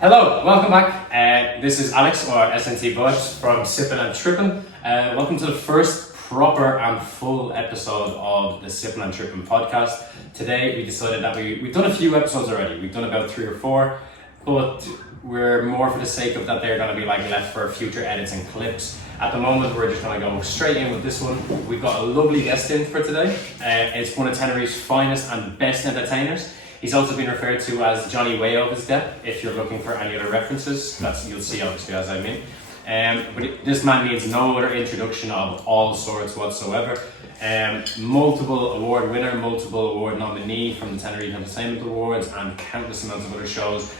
Hello, welcome back. This is Alex, or SNT Bush, from SippinNTrippin. Welcome to the first proper and full episode of the SippinNTrippin podcast. Today we decided that we've done a few episodes already. We've done about 3 or 4, but we're more for the sake of that they're going to be left for future edits and clips. At the moment, we're just going to go straight in with this one. We've got a lovely guest in for today. It's one of Tenerife's finest and best entertainers. He's also been referred to as Johnny Way of his depth. If you're looking for any other references, you'll see obviously as I mean. But this man needs no other introduction of all sorts whatsoever. Multiple award winner, multiple award nominee from the Tenerife Entertainment Awards and countless amounts of other shows.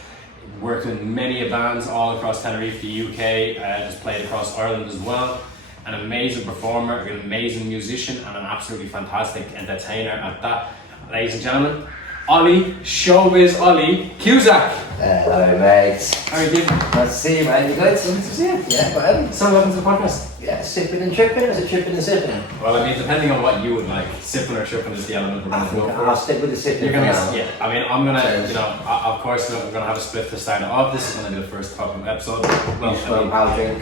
Worked in many bands all across Tenerife, the UK, has played across Ireland as well. An amazing performer, an amazing musician and an absolutely fantastic entertainer at that. Ladies and gentlemen, Ollie, Showbizz Ollie, Cusack. Hello mate. How are you doing? Nice to see you mate, you good? Nice to see you. Yeah, whatever. So welcome to the podcast. Yeah, sipping and tripping, or is it tripping and sipping? Well, I mean, depending on what you would like, sipping or tripping is the element we're going to go for. I'll stick with the sipping. You're gonna, yeah. I mean, I'm gonna, of course, we're gonna have a split to start it off. This is gonna be the first proper episode. Well, I'll drink.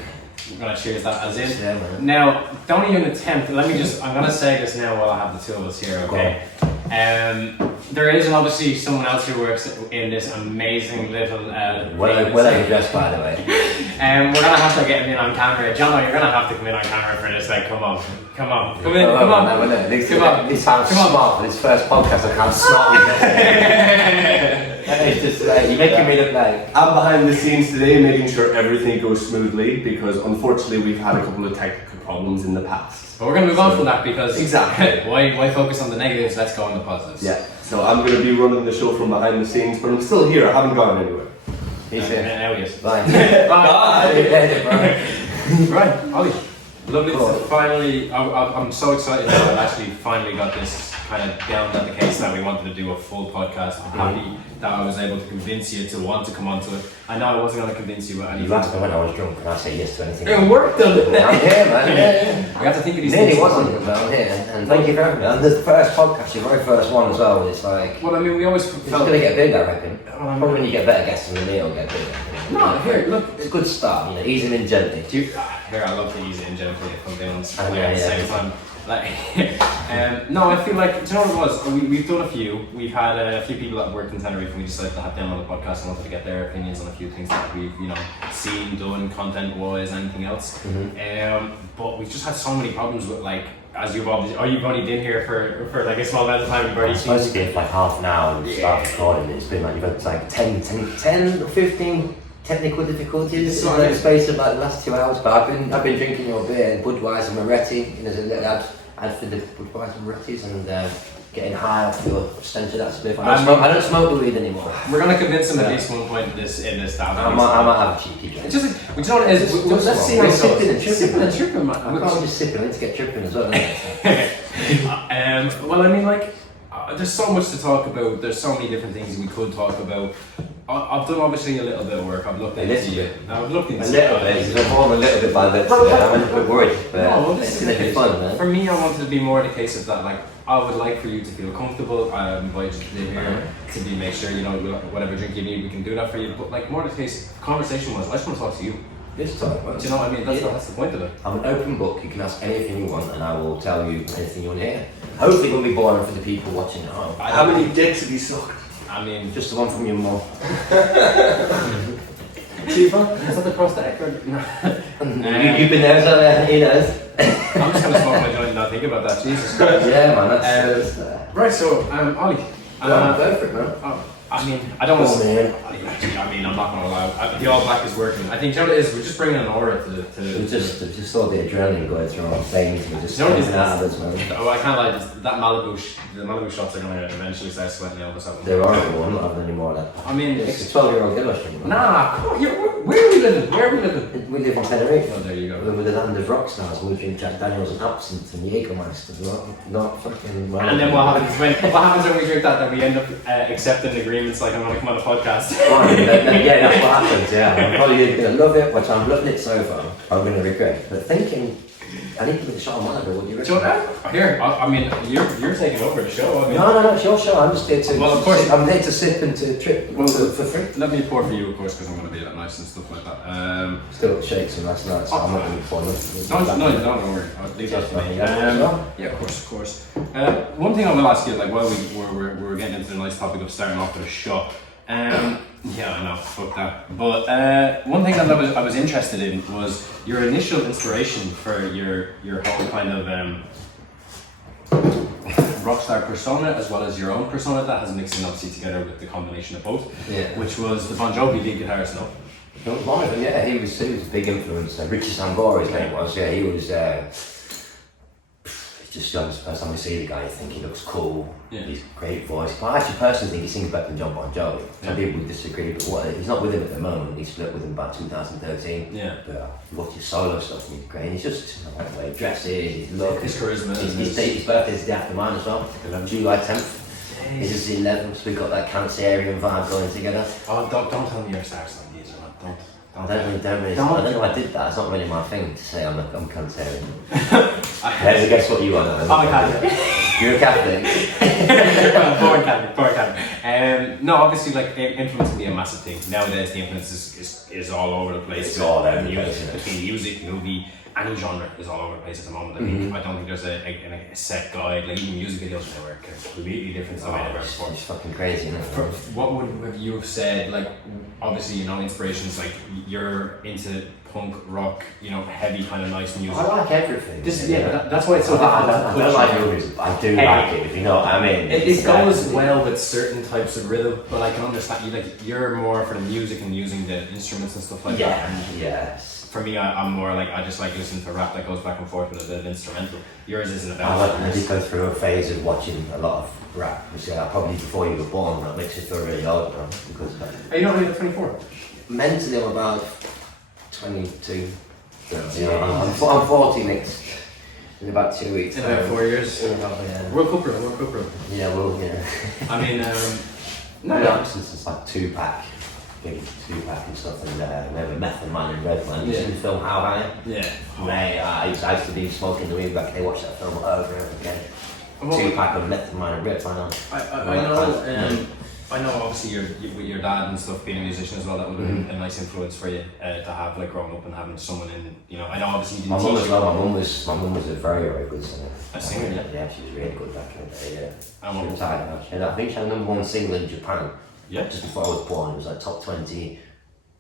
We're gonna cheers that as in. Yeah, man. Now, don't even attempt. I'm gonna say this now while I have the two of us here. Okay. There is obviously someone else who works in this amazing little. Well, I'm dressed by the way. We're gonna have to get him in on camera. Jono, you're gonna have to come in on camera for this. Like, come on. Come on. This sounds smart for this first podcast. I can't smart. It's just you're making me look like. I'm behind the scenes today, making sure everything goes smoothly because unfortunately we've had a couple of technical problems in the past. But we're gonna move on from that because exactly. why focus on the negatives? Let's go on the positives. Yeah. So I'm going to be running the show from behind the scenes, but I'm still here. I haven't gone anywhere. He's here. Now he is. Bye. Bye. Right, Ollie. Lovely to finally. I'm so excited that I've actually finally got this kind of down the case that we wanted to do a full podcast. I'm happy that I was able to convince you to want to come onto it. I know I wasn't going to convince you with anything. You asked me when I was drunk and I say yes to anything. It worked, doesn't it? I'm here, man. Yeah. We have to think of these Nearly things. wasn't, but I'm here. And thank you for having me. And the first podcast, your very first one as well. It's like. Well, I mean, we always It's felt. going to get big, I reckon. Probably when you get better guests than me, it'll get bigger. No, here, look. It's a good start, easing in gently. Here, I love to ease it in gently if I'm being honest. Oh, At the same time. No, I feel like, do you know what it was? We've done a few. We've had a few people that worked in Tenerife and we decided to have them on the podcast and wanted to get their opinions on a few things that we've, seen, done, content-wise, anything else. But we've just had so many problems with as you've only been here for like a small amount of time. You've already seen. Supposed to give like half an hour and start recording. It's been like you've had like 10 or 15 technical difficulties in the space of like the last 2 hours. But I've been drinking your beer, Budweiser Moretti. There's a little ad for the Budweiser Morettis and getting high off your stench of that spliff. I don't smoke the weed anymore. We're gonna convince him at least one point in this down. I might have a cheeky drink. It's just, you know what it is? Let's see how it goes. SippinNTrippin, man. I can't just sip. I need to get tripping as well. Well, I mean, there's so much to talk about. There's so many different things we could talk about. I've done obviously a little bit of work. I've looked into it. I've looked into a little bit. You've informed a little bit by that. I'm a bit worried, but it's gonna be fun, man. For me, I wanted to be more the case of that. I would like for you to feel comfortable. I invite you to be here to make sure whatever drink you need, we can do that for you. But more the case, conversation was, I just want to talk to you. This time, do you know what I mean? That's the point of it. I'm an open book. You can ask anything you want, and I will tell you anything you want to hear. Hopefully, it won't be boring for the people watching at home. How many dicks have you sucked? I mean, just the one from your mum. Tifa? Is that across the record? No. You've been there, so he knows. I'm just gonna smoke my joint and not think about that. Jesus Christ. Yeah, man. That's right. So, Ollie. Go for it, man. I mean, I don't want to. I mean, I'm not going to lie. The all black is working. I think, you know what it is? We're just bringing an aura to We just saw the adrenaline going through our veins. We're just out of us, man. Oh, I can't lie. That the Malibu shots are going to eventually start sweating out or something. They're horrible. I'm not having any more of that. I mean, it's a 12-year-old illustrator. Nah, come on. Where are we living? Where are we living? We live in Tenerife. Oh, there you go. We're the land of rock stars. We drink Jack Daniels and absinthe and Jägermeister. Not fucking. And then what happens when we drink that? Then we end up accepting agreements like I'm going to come on a podcast. Yeah, that's what happens. Yeah, I'm probably either going to love it, which I'm loving it so far. I'm going to regret. But thinking I need to put the show on monitor, would you? So here, I mean, you're taking over the show. I mean, No, it's your show. I'm just here to. Well, of course. I'm here to sip and to trip for free. Let me pour for you, of course, because I'm going to be that nice and stuff like that. Still got the shakes from last night, so I'm not going to be pouring them. No, don't worry. I'll leave that to me. Yeah, of course. One thing I will ask you, like, while we're getting into the nice topic of starting off with a shot. Yeah, I know, fuck that. But one thing that I was interested in was your initial inspiration for your whole kind of rockstar persona, as well as your own persona that has mixed in obviously together with the combination of both. Yeah. Which was the Bon Jovi lead guitarist, no? Yeah, he was a big influence. Richie Sambora, his name was. Yeah, he was. Just the first time we see the guy, you think he looks cool. Yeah. He's a great voice. But I actually personally think he sings better than John Bon Jovi. Some people would disagree, but he's not with him at the moment. He split with him about 2013. Yeah. But you watch his solo stuff and he's great. He's just the way he dresses, his look, his charisma. His birthday's the day after mine as well. July 10th. This is the 11th, so we got that Cancerian vibe going together. Oh, don't tell me your stars like these, man. Don't. I don't know I did that. It's not really my thing to say I'm Cancerian. Guess what you are now? I'm a Catholic. You're a Catholic. Born Catholic. No, obviously, like, influence can be a massive thing. Nowadays, the influence is all over the place. It's all over the place. Between music, movie, any genre is all over the place at the moment. I don't think there's a set guide. Like, even music videos now are completely different to the way they were before. It's fucking crazy, isn't it? What would you have said? Like, obviously, inspirations. Like, you're into punk, rock, heavy kind of nice music. I like everything. That's why it's so difficult. I don't like movies. I do like it, if you know what I mean. It goes well with certain types of rhythm, but I can understand you're more for the music and using the instruments and stuff like that. And yes. for me, I'm more like, I just like listening to rap that goes back and forth with a bit of instrumental. Yours isn't about I did go through a phase of watching a lot of rap. You see, probably before you were born, that makes you feel really old now. Because are you not really 24? Mentally, I'm about 22. I'm 40 next. In about 2 weeks. In about 4 years. World Cup run. Yeah, well, yeah. I mean, no, it's like two-pack. Big two-pack and stuff, and we have a Method Man in Redman. You seen the film How High? Yeah. Mate, I used to be smoking the weed back then, watch that film over and over again. Two-pack of Method Man and Redman. I know obviously with your dad and stuff being a musician as well, that would have been a nice influence for you to have, like, growing up and having someone in, I know obviously you didn't teach as well. My mum was a very, very good singer. A singer, yeah? Yeah, she was really good back in the day, yeah. She retired now. I think she had #1 single in Japan. Yeah. Just before I was born, it was like top 20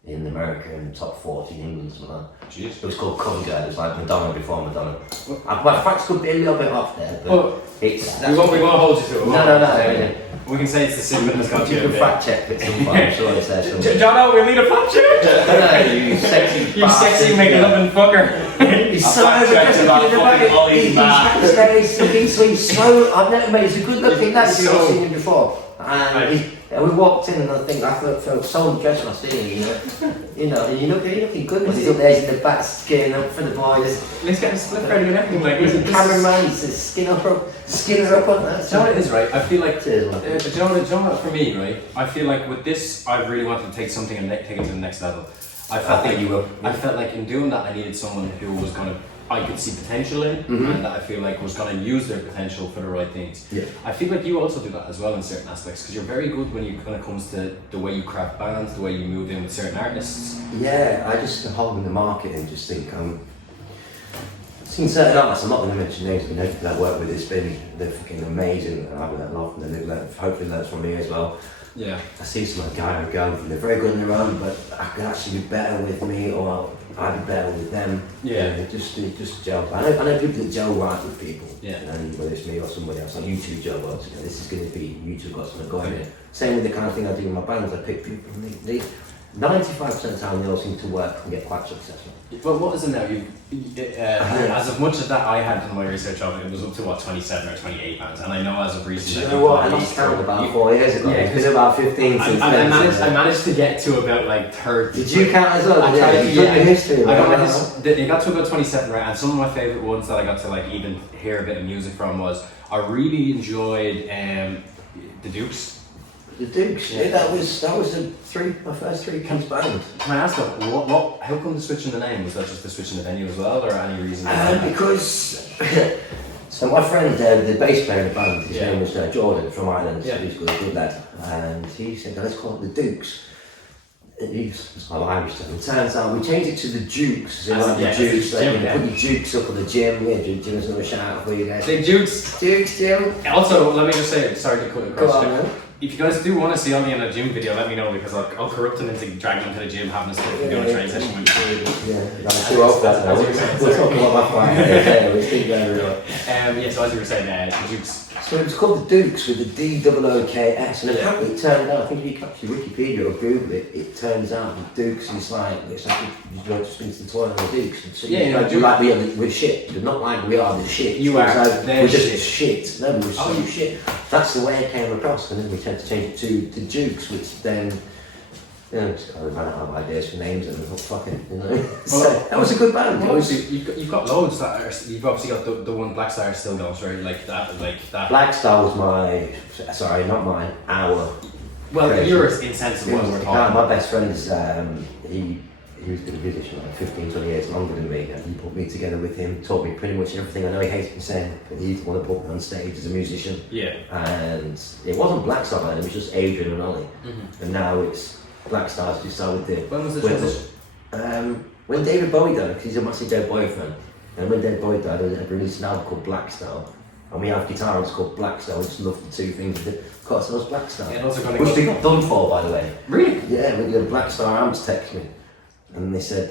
in America and top 40 in England, something like that. Jeez. It was called Cover Girl. It was like Madonna before Madonna. My facts could be a little bit off there, but it's... We won't hold you to it. No. We can say it's the Sippin that's got you. You can fact check it sometime, I'm sure it's there somewhere. Jono, we need a fact check! No, you sexy You sexy McLovin fucker. He's so aggressive in the back. He's so... I've never met... He's a good looking lad if you've not seen him before. And we walked in and I think I felt so dressed when I see him, you're looking good when he's up there in the back, skinning up for the boys. Let's get a split ready and everything. Like, he's a cameraman, he says skin her up on that. Do you know what it is, right? I feel like, do you know what, for me, right? I feel like with this, I really wanted to take something and take it to the next level. I felt like in doing that, I needed someone who was I could see potential in, and that I feel like was going to use their potential for the right things. Yeah. I feel like you also do that as well in certain aspects, because you're very good when it comes to the way you craft bands, the way you move in with certain artists. Yeah, I just hold in the market and just think, I've seen certain artists, I'm not going to mention names, but everything I work with they're fucking amazing, and I have that love, and they've hopefully learned from me as well. Yeah. I see some guy or girl, they're very good on their own, but I could actually be better with me, or I'd be better with them. Yeah. It just gel. I know people that gel right with people. Yeah. And whether it's me or somebody else, like you two gel well together. This is going to be, you two got something going here. Same with the kind of thing I do with my bands. I pick people from 95% of the time they all seem to work and get quite successful. Well, what is it now? As of much as that I had in my research of it, was up to 27 or 28 bands, and I know as of recently. You know what? I lost count about 4 years ago. Yeah, it's been about 15 since then. I managed to get to about like 30. Did you count as well? I tried to get history. It got to about 27, right? And some of my favourite ones that I got to like even hear a bit of music from was I really enjoyed the Dukes. The Dukes. Yeah, that was my first 3-piece band. Can I ask what? How come the switch in the name? Was that just the switch in the venue as well, or any reason? Because so my friend, the bass player in the band, his name was Jordan from Ireland. Yeah. He's a good lad, and he said, "Let's call it the Dukes." He's Irish stuff. It turns out we changed it to the Dukes. So like the Dukes, like, put your Dukes up on the gym. Yeah, Jim's gonna shout out for you guys. Big Dukes. Dukes, Jim. Also, let me just say, sorry to cut across. Go on, man. If you guys do want to see Ollie in a gym video, let me know because I'll corrupt him into dragging him to the gym, having us doing a training session with you. Yeah, I'm too old for that now. We're talking about my fight. We're still going real. So as you were saying, the Dukes. So it was called the Dukes with the DOOKS, and it turned out, I think if you actually Wikipedia or Google it, it turns out the Dukes is like, it's like you go to spin to the toilet on the Dukes. So like we're shit, but not like we are the shit. You are we're just shit. No, we're so shit. That's the way it came across, and then we had to change it to the Dukes, which then, just kind of ran out of ideas for names and fucking, So that was a good band. Well, obviously, you've got loads that are. You've obviously got the one Black Star still goes, right? Like that. Black Star was not mine, our. Well, creation. yours in sense of what we're talking. My best friend is he's been a musician like 15, 20 years longer than me, and he put me together with him, taught me pretty much everything. I know he hates me saying, but he's the one that put me on stage as a musician. Yeah. And it wasn't Black Star then, it was just Adrian and Ollie. And now it's Black Stars who started the. When was the transition? When David Bowie died, because he's a massive David Bowie fan. And when David Bowie died, I released an album called Black Star. And we have guitar, it's called Black Star. We just love the two things. Of course, it was Black Star. Yeah, also which they got done for, by the way. Really? Yeah, the Black Star amps text me. And they said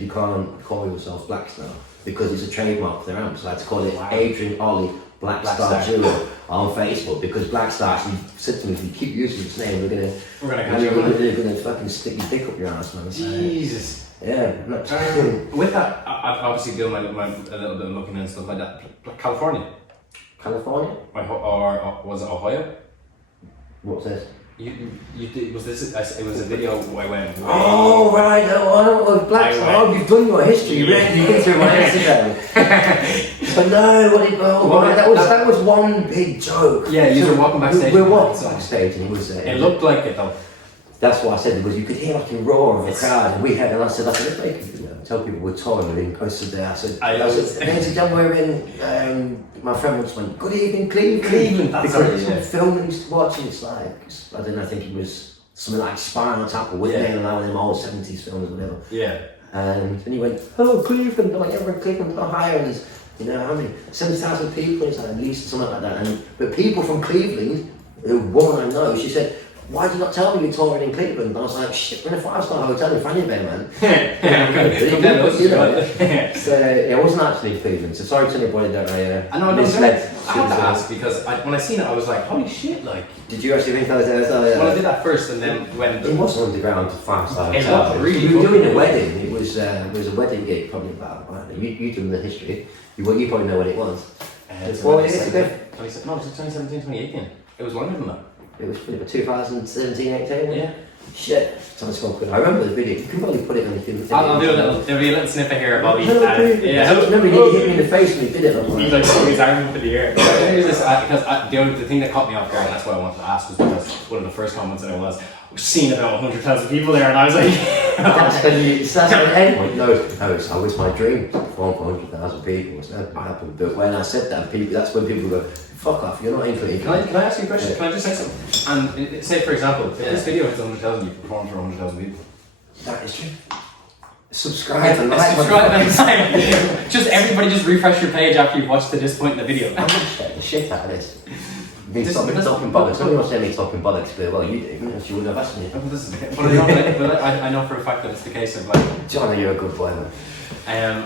you can't call yourself Black Star because it's a trademark for their amps. So I had to call it Adrian Ollie Black Star Duo on Facebook because Black Star actually said to me, if you keep using this name, we're gonna fucking stick your dick up your ass, man. Jesus. Yeah. With that, I've obviously done a little bit of looking and stuff like that. California, or was it Ohio? What's this? You did, was this? It was a video where I went. Oh right, Black Star. You've done your history. You've been through my Instagram. But no, that was one big joke. Yeah, you were walking backstage. We were walking backstage, and he was. It looked like it though. That's what I said, because you could hear like a roar of a crowd, and we had, and I said, let's make it, tell people we're touring, and I said, then we're in, my friend once went, good evening, Cleveland, that's because right, some film we used to watch, and it's like, I don't know, I think it was something like Spinal Tap or Whitney, and one of them old 70s films or whatever. Yeah. And then he went, oh, Cleveland, I'm like, we're in Cleveland, Ohio, and there's, how many, 70,000 people, it's like at least something like that, but people from Cleveland, the woman I know, she said, why did you not tell me you're touring in Cleveland? And I was like, shit, we're in a 5-star hotel in Fanny Bay, man. So it wasn't actually in Cleveland, so sorry to anybody that I misled. I have to ask, because when I seen it, I was like, holy shit, like. Did you actually think that was there? Well, I did that first, and then when. It was an underground 5-star hotel. It was really We were doing a wedding, it was a wedding gig, probably about, you did the history, you probably know what it was. 4 years ago? No, it was 2017, 2018. It was longer than that. It was 2017, 18. Yeah. Shit. Someone's spoken. I remember the video. You can probably put it on the film. I'll do a little. There'll be a little snippet here of Ollie. Remember, he hit me in the face when he did it. He like threw his arm up in the air. Because the thing that caught me off guard, that's what I wanted to ask, was because one of the first comments that I was seeing about 100,000 people there, and I was like, that's when anyone knows. I was my dream to perform for 100,000 people. It's never happened. But when I said that, that's when people go, fuck off, you're not in Cleveland. Can I ask you a question? Can I just say something? And say, for example, if this video hits 100,000, you perform for 100,000 people. That is true. Subscribe and like. Just everybody just refresh your page after you've watched to this point in the video. I'm gonna shut the shit out of this. Talking bollocks. Somebody wants to say me talking bollocks, but well, you do. Else you wouldn't have asked me. But I know for a fact that it's the case of like. Johnny, you're a good boy, man.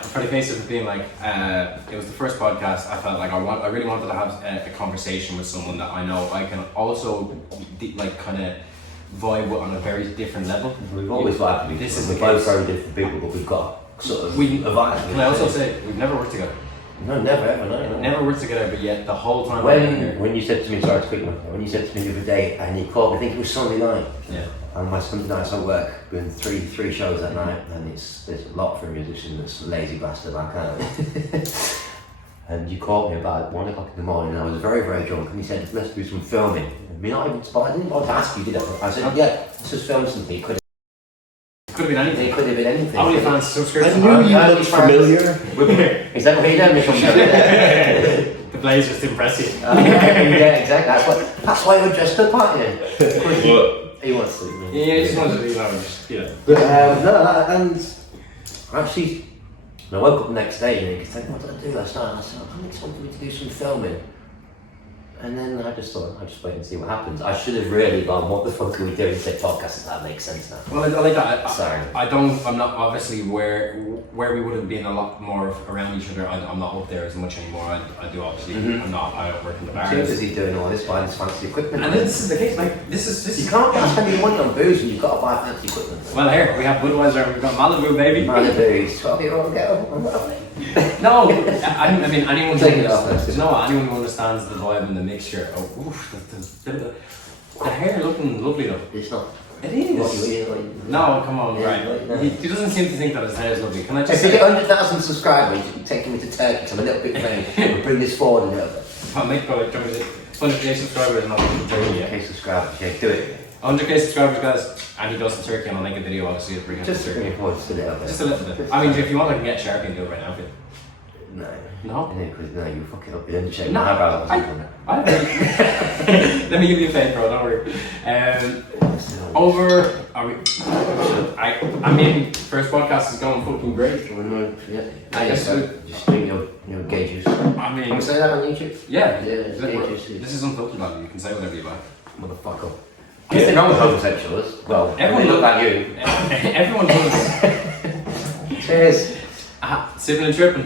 For the case of it being like, it was the first podcast. I felt like I really wanted to have a conversation with someone that I know I can also like kind of vibe with on a very different level. We've always vibed. We're both very different people, but we've got sort of a vibe. Can I also say we've never worked together? No, never ever. No. Never worked together, but yet the whole time. When you said to me, sorry to quick, when you said to me the other day, and you called me, I think it was Sunday night. Yeah. And my Sunday nights at work, doing three shows that night, and there's a lot for a musician that's a lazy bastard like I am. And you called me about 1 o'clock in the morning, and I was very, very drunk, and you said, let's do some filming. mean, not even spot. I didn't want to ask you, did I? I said, yeah, let's just film something. It could have been anything. It could have been anything. OnlyFans subscription. I knew you looked familiar. Is that what he done? The blazers to impress you. Yeah, exactly. That's why we're dressed up, aren't you? He wants to. Yeah, he just wanted to do that. Just, you know. But and actually, I woke up the next day and I was thinking, what did I do last night? And I said, I need something to do some filming. And then I just thought, I'll just wait and see what happens. I should have really gone, what the fuck are we doing? Say podcast, that makes sense now. Well, like that. Sorry. I'm not obviously where we would have been a lot more around each other. I'm not up there as much anymore. I do obviously. I don't work in the bar. James is he doing all this buying this fancy equipment? And this is the case. Like this is. You can't be spending money on booze and you've got to buy fancy equipment. Well, here we have Budweiser. We've got Malibu, baby. Malibu, 12-year-old girl. No, I mean anyone. Take it off, anyone who understands the vibe and the mixture. Oh, the hair looking lovely though. It's not. It is. No, come on, right. He doesn't seem to think that his hair is lovely. Can I just if you get 100,000 subscribers, you can take me to Turkey, because I'm a little bit vain. We'll bring this forward a little bit. I'll make probably 100k subscribers and I'll make Turkey. 100k subscribers, yeah, do it. 100k subscribers, guys, and he goes to Turkey, and I'll make a video obviously to bring him to Turkey. Just a little bit. Just a little bit. I mean, if you want, I can get Sharpie and do it right now for you. No. No? Because no, you fucking up your undershape. No, let me give you a fade, bro, don't worry. I mean, first podcast is going fucking great. Yeah. Just doing your gauges. I Can mean, we say that on YouTube? Yeah. Gauges. This is unfiltered, man. You can say whatever you like. Motherfucker. Nothing wrong with homosexuals. Well, everyone look like you. Everyone does. Cheers. SippinNTrippin.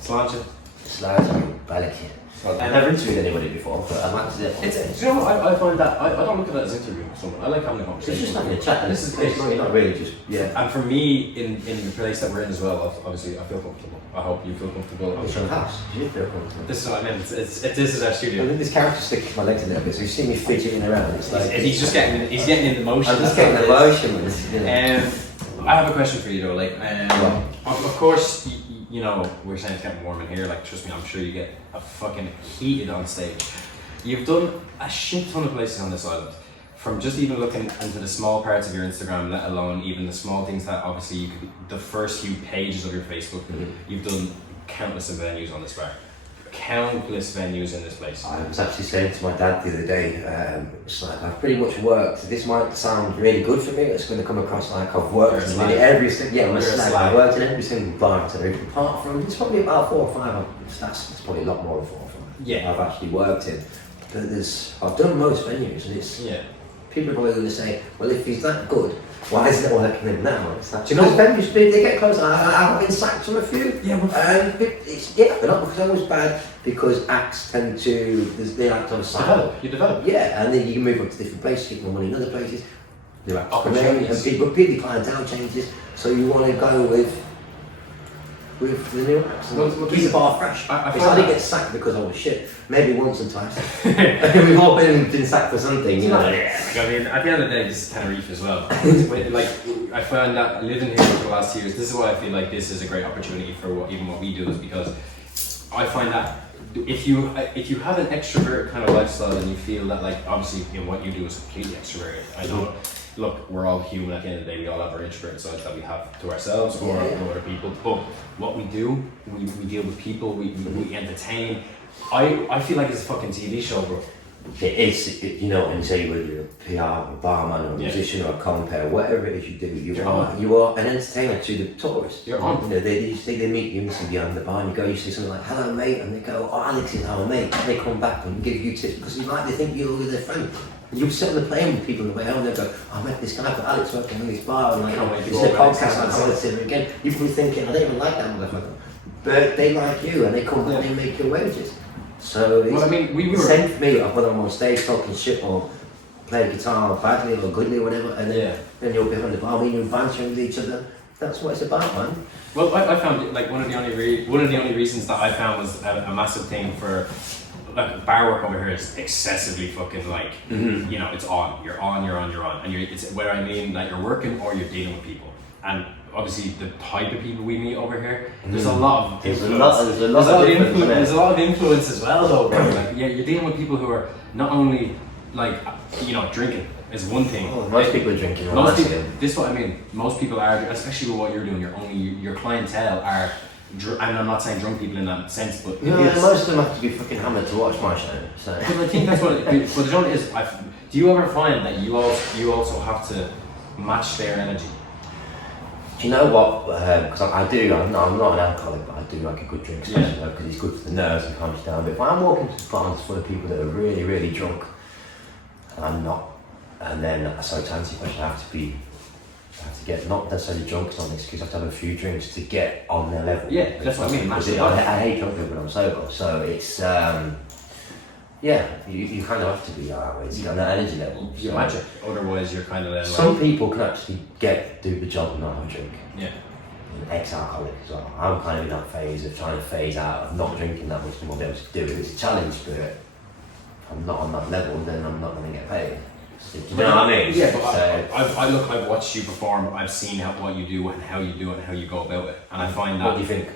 Sláinte. Sláinte. Balaki. I've never interviewed anybody before, but I've answered it. Do you know what? I find that I don't look at it as interviewing someone. I like having a conversation. It's just having a chat. This is the case. You're not really just. Yeah. And for me, in the place that we're in as well, obviously I feel comfortable. I hope you feel comfortable. It's your house. You feel comfortable. This is what I mean. This is our studio. I think this character sticks my legs a little bit, so you see me fidgeting around. It's like he's just getting in the motion. I'm just getting the motion with this. I have a question for you though. Like, of course, you know, we're saying it's getting warm in here. Like, trust me, I'm sure you get a fucking heated on stage. You've done a shit ton of places on this island. From just even looking into the small parts of your Instagram, let alone even the small things that obviously you could, the first few pages of your Facebook, you've done countless of venues on this bar. Countless venues in this place. I was actually saying to my dad the other day, it's like I've pretty much worked. This might sound really good for me. It's going to come across like I've worked in every single. Yeah, I'm a slag. I've worked in every single bar in Tenerife. Apart from, it's probably about 4 or 5. That's probably a lot more than 4 or 5. Yeah, I've actually worked in. But I've done most venues, and it's people are probably going to say, well, if he's that good, why isn't it working in now? It's like, because venues, they get close. I've been sacked from a few. Yeah, they're not because I was bad, because acts tend to, they act on side. You develop. Yeah, and then you can move on to different places, get more money in other places. There are opportunities. But the clientele changes, so you want to go with the new acts. Keep the bar fresh. I didn't get sacked because I was shit. Maybe once or twice. We've all been sacked for something, you know. Yeah, I mean, at the end of the day, this is Tenerife as well. Like, I found that living here for the last 2 years, this is why I feel like this is a great opportunity for what we do, is because I find that if you have an extrovert kind of lifestyle and you feel that, like, obviously in what you do is completely extroverted. I know. Look, we're all human at the end of the day. We all have our introverted sides that we have to ourselves or to other people. But what we do, we deal with people, we entertain. I feel like it's a fucking TV show, bro. It is, you know, and say whether you're a PR, a barman, or a musician, or a compere, whatever it is you do, you are an entertainer to the tourists. You're on. You know, they meet you and see behind the bar, and you go, you say something like, hello mate, and they go, oh, Alex is our mate, and they come back and give you tips, because they think you're their friend. And you'll sit on the plane with people on the way home, and they'll go, I met this guy, but Alex working on this bar, and like, it's a podcast, I can't see him again. You're probably thinking, I don't even like that motherfucker. But they like you, and they come back and make your wages. So it's the same for me. I put them on stage talking shit or playing guitar badly or goodly or whatever, and then you'll be on the bar, and bantering with each other. That's what it's about, man. Well, I found like one of the only reasons that I found was a massive thing for like bar work over here is excessively fucking like you know, it's on, you're on, and it's where I mean like you're working or you're dealing with people. And obviously the type of people we meet over here, there's a lot of influence. There's a lot of influence as well though, bro. Like, yeah, you're dealing with people who are not only like, you know, drinking is one thing. Oh, most people are drinking. Most people, this is what I mean. Most people are, especially with what you're doing. Your clientele are, and I'm not saying drunk people in that sense, but most of them have to be fucking hammered to watch my show. So. But I think that's what. But the joke is, do you ever find that you also have to match their energy? Do you know what? Because I do. I'm not an alcoholic, but I do like a good drink, especially because it's good for the nerves and calms you down. But if I'm walking to bars full of people that are really, really drunk, and I'm not, and then so to answer your question, I have to get not necessarily drunk. It's not an excuse. I have to have a few drinks to get on their level. Yeah, that's what I mean. I hate drunk people when I'm sober, so it's you kind of have to be that way. It's got that energy level. You match it. Otherwise, you're kind of then. Some people can actually do the job and not have a drink. Yeah. Ex-alcoholic as well. I'm kind of in that phase of trying to phase out of not drinking that much and what be able to do it. It's a challenge, but if I'm not on that level, then I'm not going to get paid. Do you know what I mean? Yeah, but I've watched you perform. I've seen what you do and how you do it and how you go about it, and I find that. What do you think?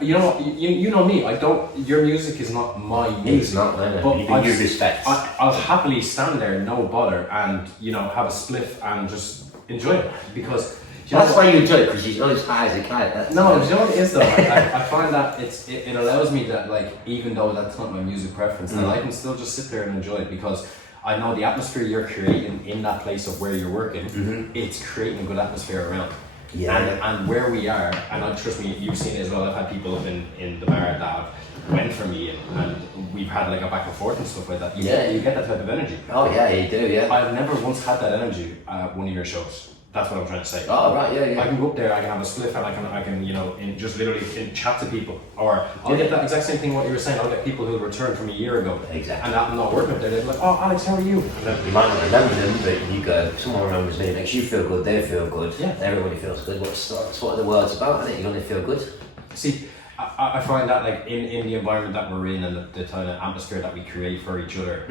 You know what? You know me. I don't. Your music is not my music. It's not. No. But you respect. I'll happily stand there, no bother, and have a spliff and just enjoy it because. That's why you enjoy it, because you're always high as a kite. No, you know what it is though? I find that it allows me that, like, even though that's not my music preference, that I can still just sit there and enjoy it because I know the atmosphere you're creating in that place of where you're working, it's creating a good atmosphere around. Yeah. And where we are, and trust me, you've seen it as well. I've had people up in the bar that have went for me, and we've had like a back and forth and stuff like that. You get that type of energy. Oh yeah, you do. Yeah. I've never once had that energy at one of your shows. That's what I'm trying to say. Oh right, yeah. I can go up there, I can have a spliff, and I can just literally chat to people, or I'll get that exact same thing what you were saying. I'll get people who returned from a year ago, exactly, and I'm not working up there. They're like, "Oh, Alex, how are you?" You might not remember them, but you go. Someone remembers me. It makes you feel good. They feel good. Yeah, everybody feels good. That's what the world's about, isn't it? You only feel good. See, I find that like in the environment that we're in and the kind of atmosphere that we create for each other,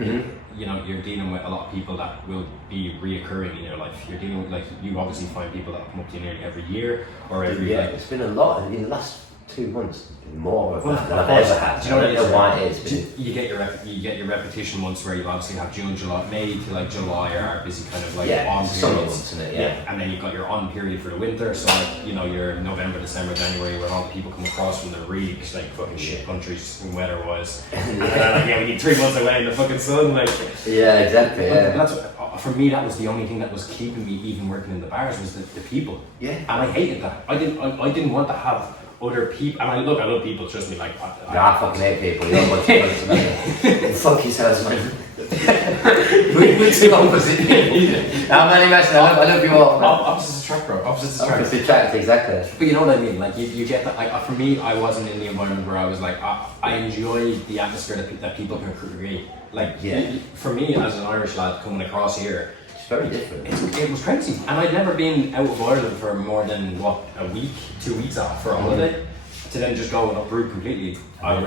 you're dealing with a lot of people that will be reoccurring in your life. You're dealing with, like, you obviously find people that come up to you nearly every year or every like, it's been a lot in the last 2 months. More of that than I've ever had. Do you know what it is? Why it is? You get your repetition months where you obviously have June, July, May to like July are busy kind of like on summer periods. Months, isn't it? Yeah. And then you've got your on period for the winter. So like, your November, December, January, where all the people come across from the really like fucking shit countries weather-wise. And then like, we need 3 months away in the fucking sun, like. Yeah, exactly. But that's what, for me, that was the only thing that was keeping me even working in the bars was the people. Yeah. And I hated that. I didn't want to have other people, and I love people, trust me, like... I fucking hate people, you don't want to talk to them. Fuck yourselves, man. We're too opposite people. How many messages? I love you all. Opposites attract, bro. Opposites attract, exactly. But you know what I mean, like, you get that, for me, I wasn't in the environment where I was like, I enjoy the atmosphere that people can create. Like, for me, as an Irish lad coming across here, very different. It was crazy, and I'd never been out of Ireland for more than a week, 2 weeks off for a holiday, to then just go and uproot completely. I've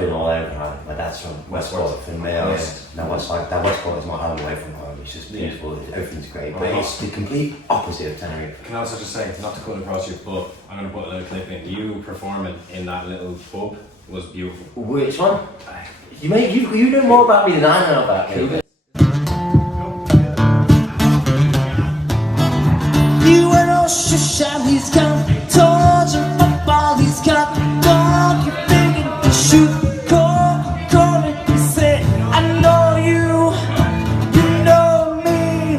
been all over. My dad's from Westport, from Mayo. That Westport is my home away from home. It's just beautiful. Everything's great, but it's the complete opposite of Tenerife. Can I also just say, not to cut across your butt, I'm going to put a little clip in. You performing in that little pub was beautiful. Which one? You know more about me than I know about you. Shot, he's got torch and football, he's got dog, you thinking to shoot, call it, he said, I know you know me,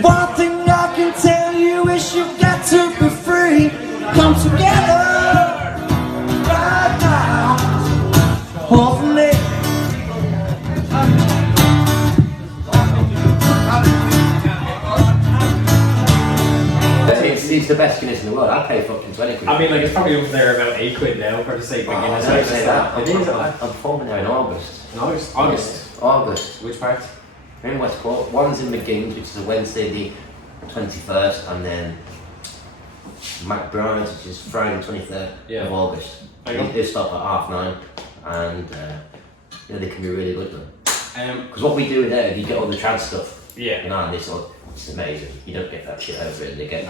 one thing I can tell you is you got to be free, come together, right now, hopefully. It's the best Guinness in the world. I'd pay fucking 20 quid. I mean, like, it's probably up there about 8 quid now for the sake of Guinness. Don't say that. I'm performing there in August. In August? August. Which part? We're in Westport. One's in McGinn's, which is a Wednesday the 21st, and then McBride's, which is Friday the 23rd of August. They stop at 9:30, and they can be really good though. Because what we do there, you get all the trad stuff. Yeah. And it's amazing. You don't get that shit over it. They get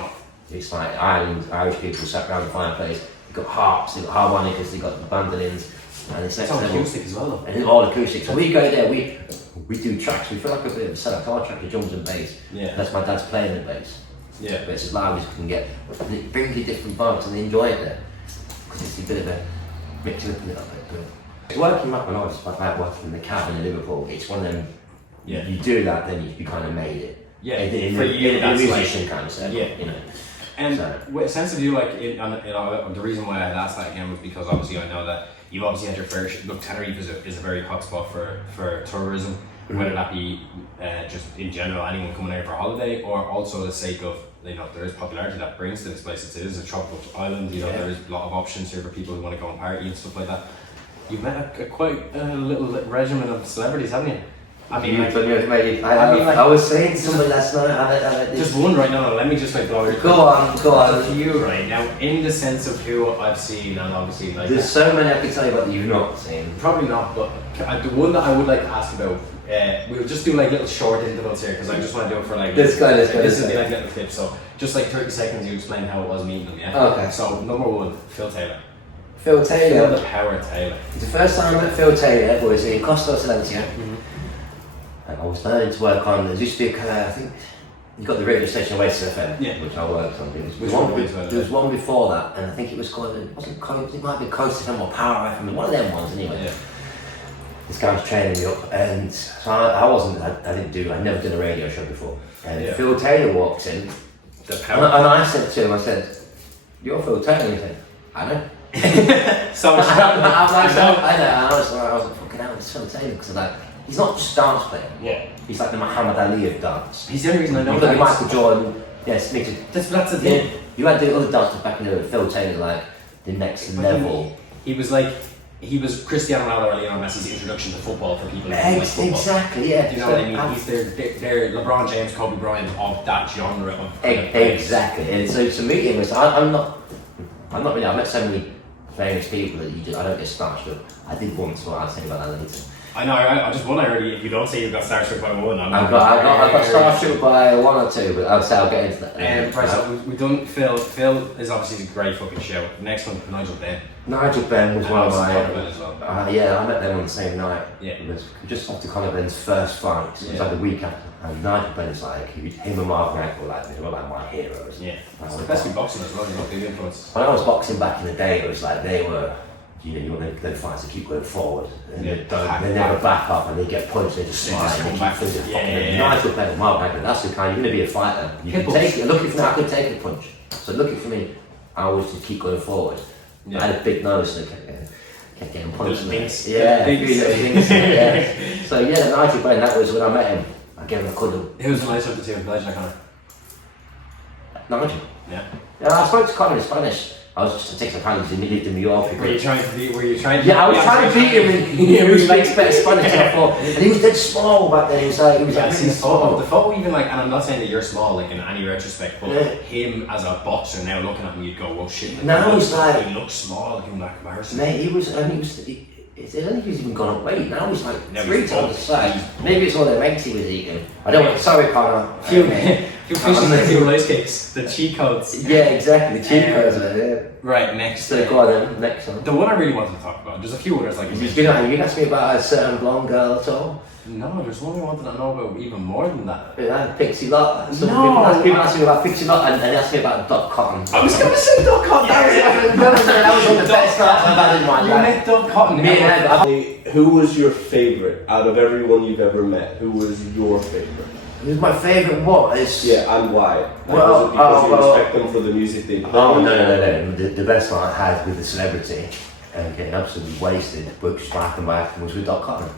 It's like Irish people sat around the fireplace. They've got harps, they've got harmonicas, they've got mandolins, and it's all acoustic as well. And it's all acoustic. So we go there. we do tracks. We feel like a bit of a setup. Our track is drums and bass. Yeah. That's my dad's playing the bass. Yeah. But it's as loud as you can get. And it brings you different vibes and they enjoy it there. Because it's a bit of a mixing up a little bit. But working up when I was like working in the cabin in Liverpool, it's one of them. Yeah. You do that, then you kind of made it. Yeah. In For you, a that's musician like, kind of sense. yeah. You know. And So- with a sense of you, like, the reason why I asked that again was because obviously I know that you've obviously had your fair share. Look, Tenerife is a very hot spot for tourism, whether that be just in general, anyone coming out for a holiday, or also the sake of, there is popularity that brings to this place. It is a tropical island, there is a lot of options here for people who want to go and party and stuff like that. You've met quite a little regimen of celebrities, haven't you? I mean, I was saying to somebody last night, just one right now. Let me just blow your Go on. to you right now, in the sense of who I've seen, and obviously There's so many I could tell you about that you've not seen. probably not, but the one that I would like to ask about. We'll just do little short intervals here because I just want to do it for Let's go. This is little clip, so just 30 seconds. You explain how it was meeting them, yeah. Okay. So number one, Phil Taylor. Phil Phil Taylor. the Power Taylor. The first time I met Phil Taylor was in Costa Silencio. And I was learning to work on, there used to be I think you got the radio station Oasis FM, Yeah. which I worked on. Which one was that? There was one before that, and I think it was called, it might be Coast FM or Power FM, one of them ones anyway. Yeah. This guy was training me up, and so I never done a radio show before. And Yeah. Phil Taylor walks in, The and Power. I said to him, I said, "You're Phil Taylor?" And he said, "I know." So I know. I was like, fucking hell, it's Phil Taylor, because he's not just a dance player. Yeah. He's like the Muhammad Ali of dance. He's the only reason I know You've got that. Michael Jordan, yes, Nick. That's the thing. Yeah, you had the other dancers back in the day, Phil Taylor, like the next level. He was Cristiano Ronaldo or Lionel Messi's introduction to football for people who like football. Exactly, yeah. Do you know what I mean? He's their LeBron James, Kobe Bryant of that genre of Exactly, and so to meet him was, I'm not really, I've met so many famous people that I don't get starstruck, but I did once, so I'll tell you about that later. I know, I just won already. If you don't say you got starstruck by one, I got starstruck by one or two, but I'll get into that. Right, so we've done Phil. Phil is obviously a great fucking show. Next one, Nigel Benn. Nigel Benn was one of my. As well. Yeah, I met them on the same night. Yeah. It was just after Conor Benn's first fight. It was like the week after. And Nigel Benn's him and Mark Rank were they were like my heroes. Yeah. It's the best in boxing as well. You know, big influence. When I was boxing back in the day, it was like they were. You want their fights to keep going forward, and Yeah. they never back up, and they get punched, they just smile, just come and back. keep things. Yeah. Nigel Benn and Mark Rank, that's the kind. You're going to be a fighter. You can take it. Looking for me, I could take a punch. So looking for me, I always just keep going forward. Yeah. I had a big nose, so I kept getting punched. Those links. Yeah, Big links. Yeah. So yeah, Nigel Benn, that was when I met him. I gave him a cuddle. Who was the nice one to see? Nigel or Conor? Nigel. Yeah. Yeah, I spoke to Conor in Spanish. I was just to take some panties and he lived in New York. Were you trying to? Yeah, I was trying to beat him in he speaks better Spanish than I thought. And he was dead small back then. He was like, Yeah, really see, the small. photo even and I'm not saying that you're small, like in any retrospect, but Yeah. him as a boxer now looking at him, you'd go, "Well, shit." Now he's like- he looks small, like him, like embarrassing. Mate, I don't think he's even gone up weight. Now he's like Now 3 he's times the size. Maybe it's all the eggs he was eating. I don't want, sorry Conor. Few fishes and few rice cakes, the cheat codes. Yeah, exactly. The cheat codes are there. Right, next. So go on then, next one. The one I really wanted to talk about. There's a few others like You asked me about a certain blonde girl at all? No, there's one I wanted to know about even more than that. Yeah, Pixie Lott. So No. people ask me about Pixie Lott and they ask me about Doc Cotton. I was going to say Doc Cotton. That was one of the best starts I've had in my You life. met Doc Cotton. Me and Who was your favourite out of everyone you've ever met? Who was your favourite? who's my favourite what is? Yeah, and why? Well, Was it because you well- respect them for the music they play? Oh no. The best one I had with the celebrity and getting absolutely wasted, book striking back, was with Doc Cotton.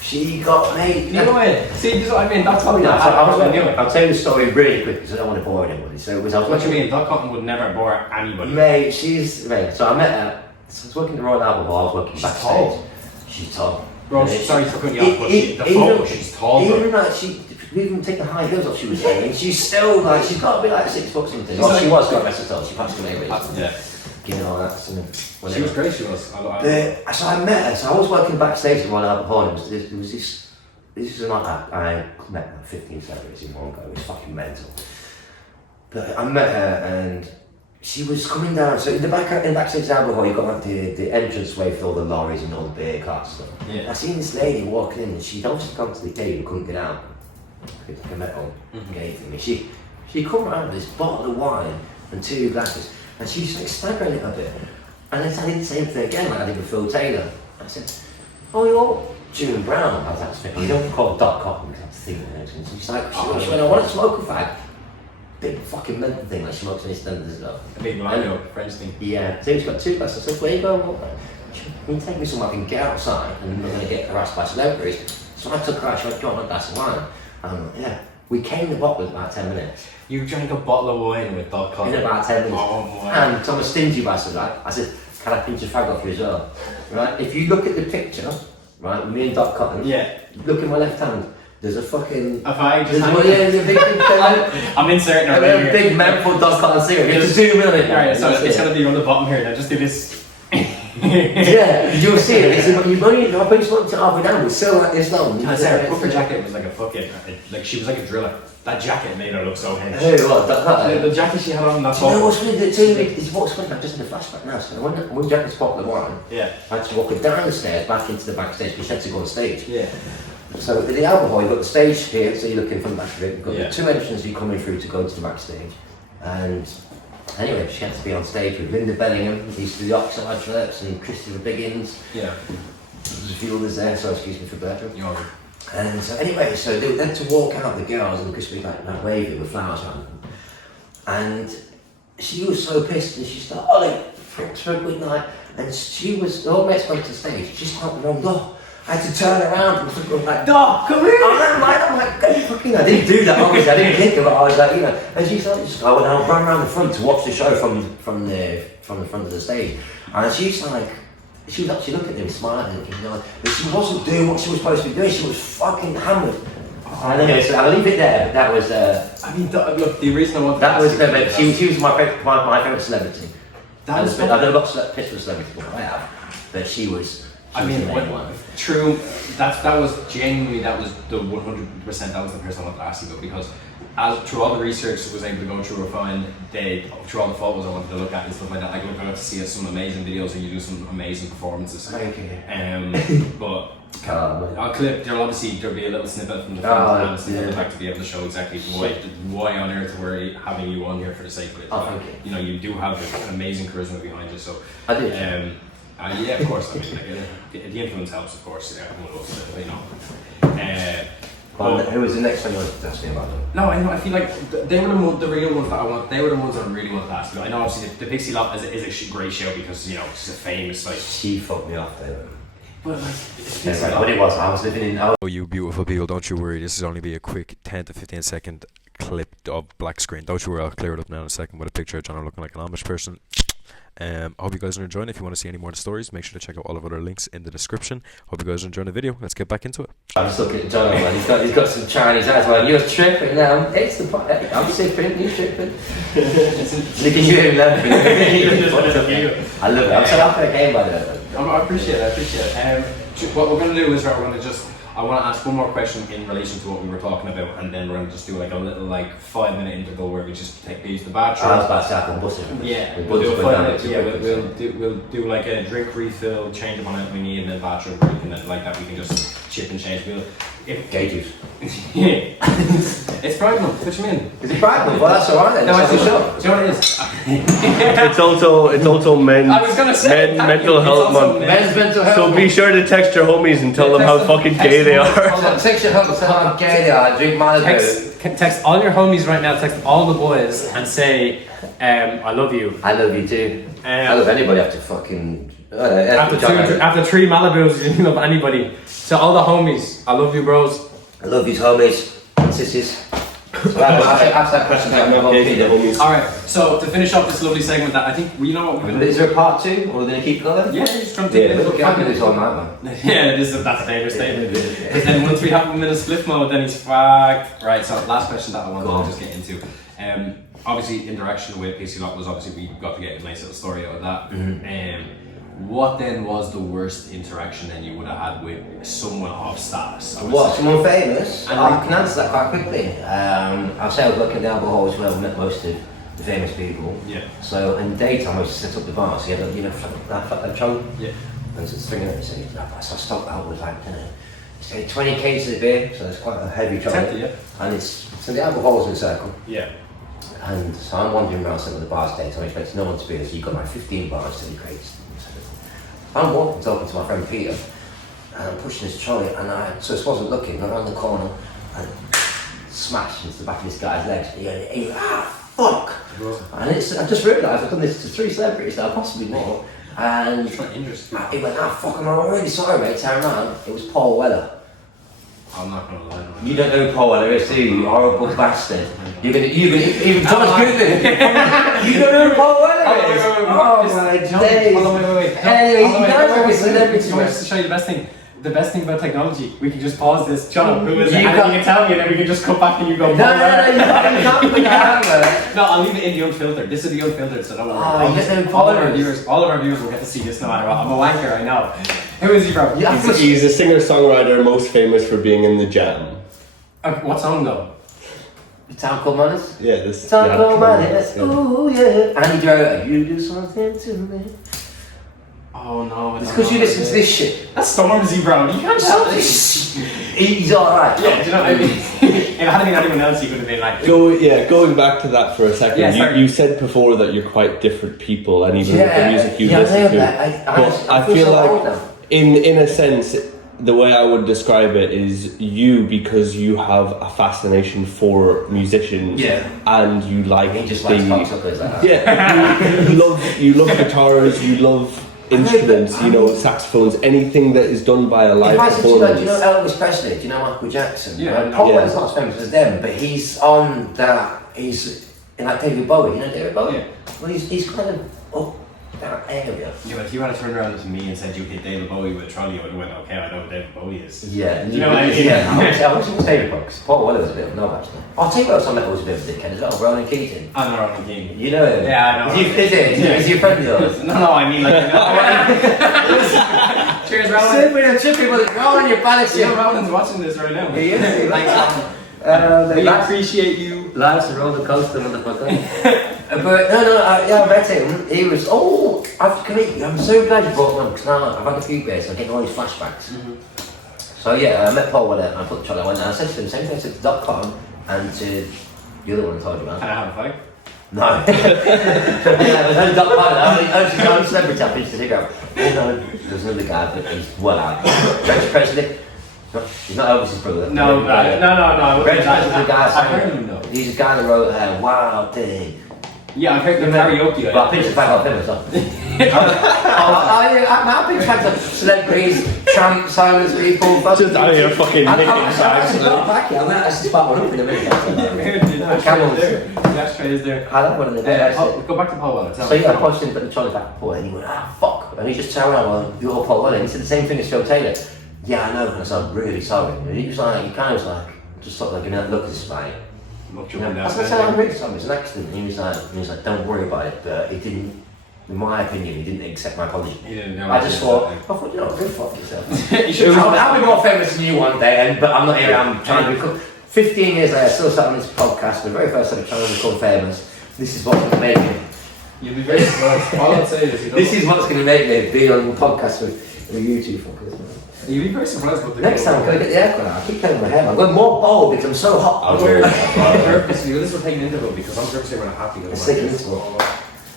She got me. You know what? See, this is what I mean. That's how we I'll tell you the story really quick because I don't want to bore anybody. So it was, I was What do you working. mean? Doc Cotton would never bore anybody. Mate, so I met her. So I was working at the Royal Albert Hall. I was working She's backstage. tall. She's tall. Bro, Yeah, sorry for cutting you off, but the photo, she's tall, bro. Even like we even take the high heels off she was wearing, she's still like, she's got to be like 6 foot something. Well, she was got versatile, she passed away, but Yeah. giving all that something. She was great, she was. So I met her, so I was working backstage at Royal Albert Hall, and it was this is like that. I met her 15 celebrities in one go, it was fucking mental. But I met her and she was coming down. So in the backstage album hall, you got like the entrance way for all the lorries and all the beer carts and stuff. Yeah. I seen this lady walking in, and she'd obviously gone to the cave and couldn't get out. It's like a metal gate for me. She come around with this bottle of wine and 2 glasses, and she's like staggering it a bit. And then I did the same thing again, like I did with Phil Taylor. I said, "Oh, you're June Brown." I was like, "You don't call it .com because that's the thing." And she's like, she went, "I want to smoke a fag." Big fucking mental thing, like she smokes any standards as well. A big Milo, French thing. Yeah, so he's got 2 glasses. I said, "Where you go? Can you take me somewhere I can get outside and I'm not going to get harassed by celebrities?" So I took her out, she went, "Do you want a glass of wine?" Yeah. We came to the bottle in about 10 minutes. You drank a bottle of wine with .com? In about 10 minutes. Oh my. And so I'm a stingy bastard, right? I said, "Can I pinch a fag off you as well?" Right? If you look at the picture, right, with me and Doc Cotton, Yeah. look at my left hand, there's a fucking... If I just there's a big I'm inserting it a right here. big menthol Doc Cotton cigarette. Just zoom in on it. Alright, so That's it's it. gonna be on the bottom here. Now just do this. Yeah, you'll see it. It's you've only, I've been smoked it halfway down, it's still like this long. Sarah, her jacket was like a fucking, like she was like a driller. That jacket made her look so hench. Hey, what? The jacket she had on, that's Do you know all. what's funny? It's what's funny. I'm just in the flashback now. So when Jackie's bottle of wine, Yeah. I had to walk her down the stairs back into the backstage because she had to go on stage. Yeah. So at the album hall, you've got the stage here, so you're looking from the back of it. You've got Yeah. the 2 entrances you're coming through to go into the backstage. And anyway, she had to be on stage with Linda Bellingham, these 3 Oxide Phillips and Christopher Biggins. Yeah. There's a few others there, so excuse me for better. You're right. And so anyway, so they had to walk out the girls and because we like waving with flowers around them. And she was so pissed and she started, "Ollie, thanks for a good night." And she was, the whole mates went to stage, she just went wrong door. I had to turn around and go like, Doc, come here! I'm like, fucking, I didn't do that, obviously, I didn't think of it, I was like, you know, and she started just going, I ran around the front to watch the show from the front of the stage. And she's like, she was actually looking at him smiling and thinking, but she wasn't doing what she was supposed to be doing, she was fucking hammered. And anyway, so I'll leave it there, but that was, I mean, look, the reason I wanted that to was, ask you she was my favourite celebrity. that was I've never got pissed with celebrity before, I have, but she was I mean, the main one. true, that was genuinely, that was the 100%, that was the person I wanted to ask you about, because as through all the research I was able to go through and find through all the photos I wanted to look at and stuff like that, like I got to see some amazing videos and you do some amazing performances. Thank you. But God, I'll clip, there'll be a little snippet from the film and a snippet of the back to be able to show exactly why on earth we're having you on here for the sake of it. Oh, thank you. You know, you do have an amazing charisma behind you, so I do. yeah, of course. I mean, like, the influence helps, of course. Yeah, everyone loves it, you know. Who was the next one you wanted to ask me about? No, I feel like they were the real ones that I want. They were the ones that I really want to ask about. I know obviously the Pixie Lot is a great show because you know it's a famous like. She fucked me off there. But like, Anyway, what it was, I was living in. Oh, you beautiful people, don't you worry. This is only be a quick 10 to 15 second clip of black screen. Don't you worry, I'll clear it up now in a second with a picture of John looking like an Amish person. I hope you guys are enjoying. If you want to see any more of the stories, make sure to check out all of our links in the description. Hope you guys are enjoying the video. Let's get back into it. I'm just looking at John, man. He's got some Chinese eyes, man. You're tripping now. It's the point. I'm sipping, you're tripping. Look at you laughing. I love it. I'm so happy I came by the way. I appreciate it. What we're going to do is I want to ask one more question in relation to what we were talking about, and then we're going to just do like a little 5-minute interval where we just use the bathroom. I was about to say I can bust it. Yeah, we'll do a 5 minutes. Yeah, we'll do like a drink refill, change them on it we need, and then bathroom break, and then like that we can just chip and change. Gay juice. It's Pride Month. What you mean? Is it Pride Month? Well, that's alright then. No, That's it's a show. Do you know what it is? It's also men's I was gonna say mental health month. Men's mental health. So be sure to text your homies and tell them how fucking gay they are. Hold on, text your husband, tell them how gay they are, drink Malibu. Text all your homies right now. Text all the boys and say, "I love you." I love you too. I love anybody after fucking. After 3 Malibus, you love anybody. So all the homies, I love you, bros. I love you, homies and sissies. So ask that question about Alright, so to finish off this lovely segment that I think, you know what we're going to do? Is there a part 2 or are we going to keep going? Yeah, just trying to take a little I'm going to do this all night, man. Yeah, that's a dangerous statement. But then once we have him in a split mode, then he's fucked. Right, so last question that I wanted to just get into. Obviously, interaction with Pixie Lot was obviously, we got to get a nice little story out of that. What then was the worst interaction then you would have had with someone of status? What, someone famous? And I can answer that quite quickly. I'll say I was looking at the alcohol as well, met most of the famous people. Yeah. So in daytime, I used to set up the bar. So you had, that trunk. Yeah. And so it's swinging it. So I stopped out with like, say 20 cases of beer. So it's quite a heavy trunk. Yeah. And so the alcohol's in a circle. Yeah. And so I'm wandering around some of the bars daytime. I expect no one to be there. So you've got like 15 bars to the crates. I'm walking talking to my friend Peter. And I'm pushing this trolley, and so I wasn't looking, around the corner, and smashed into the back of this guy's legs. And he went, fuck! And I just realised I've done this to 3 celebrities, now possibly more. And he went, fuck, I'm really sorry, mate, turn around. It was Paul Weller. I'm not gonna lie. You don't know who Paul Weller is, do you? You horrible bastard. You're gonna even Thomas Goodman. You don't know who Paul Weller is? Oh my days. Wait. Anyway, you guys are a celebrity. I want to show you the best thing. The best thing about technology, we can just pause this. John, who is it? You And then you can tell me, and then we can just cut back and you go. No, you can't put the camera. No, I'll leave it in the unfiltered. This is the unfiltered, so don't worry. All of our viewers will get to see this no matter what. I'm a wanker, I know. Who is he, bro? Yeah. He's a singer-songwriter most famous for being in the Jam. What song though? Town Called Manners? Yeah, this. Town Called Manners. Ooh yeah. Andy Droga, you do something to me. Oh no. It's because you listen to this shit. That's Stormzy, bro. You can't shout this. He's alright. Yeah, do you know what I mean? If it hadn't been anyone else, you could have been like. Going back to that for a second. Yeah, you said before that you're quite different people, and even with the music you listen to. I feel so like, old now. in a sense, the way I would describe it is you, because you have a fascination for musicians. Yeah. And you like He just likes cocksuckers like that. Yeah. you love guitars. You love instruments, saxophones, anything that is done by a live performance. Do you know Elvis Presley? Do you know Michael Jackson? Yeah. Paul Weller's not as famous as them, but he's on that. He's in like David Bowie. You know David Bowie? Yeah. Well, he's kind of up that area. Yeah, but if you had to turn around to me and said you hit David Bowie with a trolley, I would have went, okay, I know who David Bowie is. Yeah. Do you know what I mean? Yeah. I wish it was David Bowie. Paul Weller was a bit of a knob actually. I'll tell you what, some was a bit of a dickhead as well. Ronan Keating. I know Ronan Keating. You know him? Yeah, I know. Is he a friend of yours? No, I mean like. Cheers, Ronan. SippinNTrippin with Ronan, you're bad. Yeah, Ronan's watching this right now. He is. He likes we appreciate you. Life's a roller coaster, motherfucker. But I met him. He was. I'm so glad you brought him on because now I've had a few beers. I'm getting all these flashbacks. So yeah, I met Paul Weller and I put the trolley. I went and I said to him, same thing I said to .com and to the other one I told you about. Can I have a fight? No. There's only .com. I'm a celebrity. I finished the cigarette. There's another guy, but he's well out. French president. He's not Elvis's brother. No. French president guy. I've heard of him though. He's a guy that wrote Wild Thing. Yeah, I've heard the karaoke. But I pitched a bag off him as well. I pitched bags of celebrities, tramps, homeless people. Just out here fucking I'm not back here. I'm going to actually spot one up in a minute. Camels. The ashtray is there. I love one of the Go back to Paul Weller. So yeah, I pushed him, put the trolley back before, and he went, fuck. And he just turned around, well, you're all Paul Weller. And he said the same thing as Phil Taylor. Yeah, I know. And I said, I'm really sorry. And he was like, he kind of was like, just sort of like, look at this mate. I said, I'm really sorry, it's an accident. And he was like, don't worry about it. But he didn't, in my opinion, he didn't accept my apology. He didn't know. I thought, you know, go fuck yourself. I'll be more famous than you one day, but I'm not here. I'm trying to become. 15 years later, I still sat on this podcast. The very first time I'm trying to become famous. This is what's going to make me. You'll be very surprised. All I'd say is, this is what's going to make me be on the podcast with YouTube fuckers. You'll be very surprised what the next time I'm going to get the aircon out. I keep cutting my hair. I'm going more bold because I'm so hot. I'm wearing purposely. This is taking into it because I'm purposely when I'm happy. It's taking into it.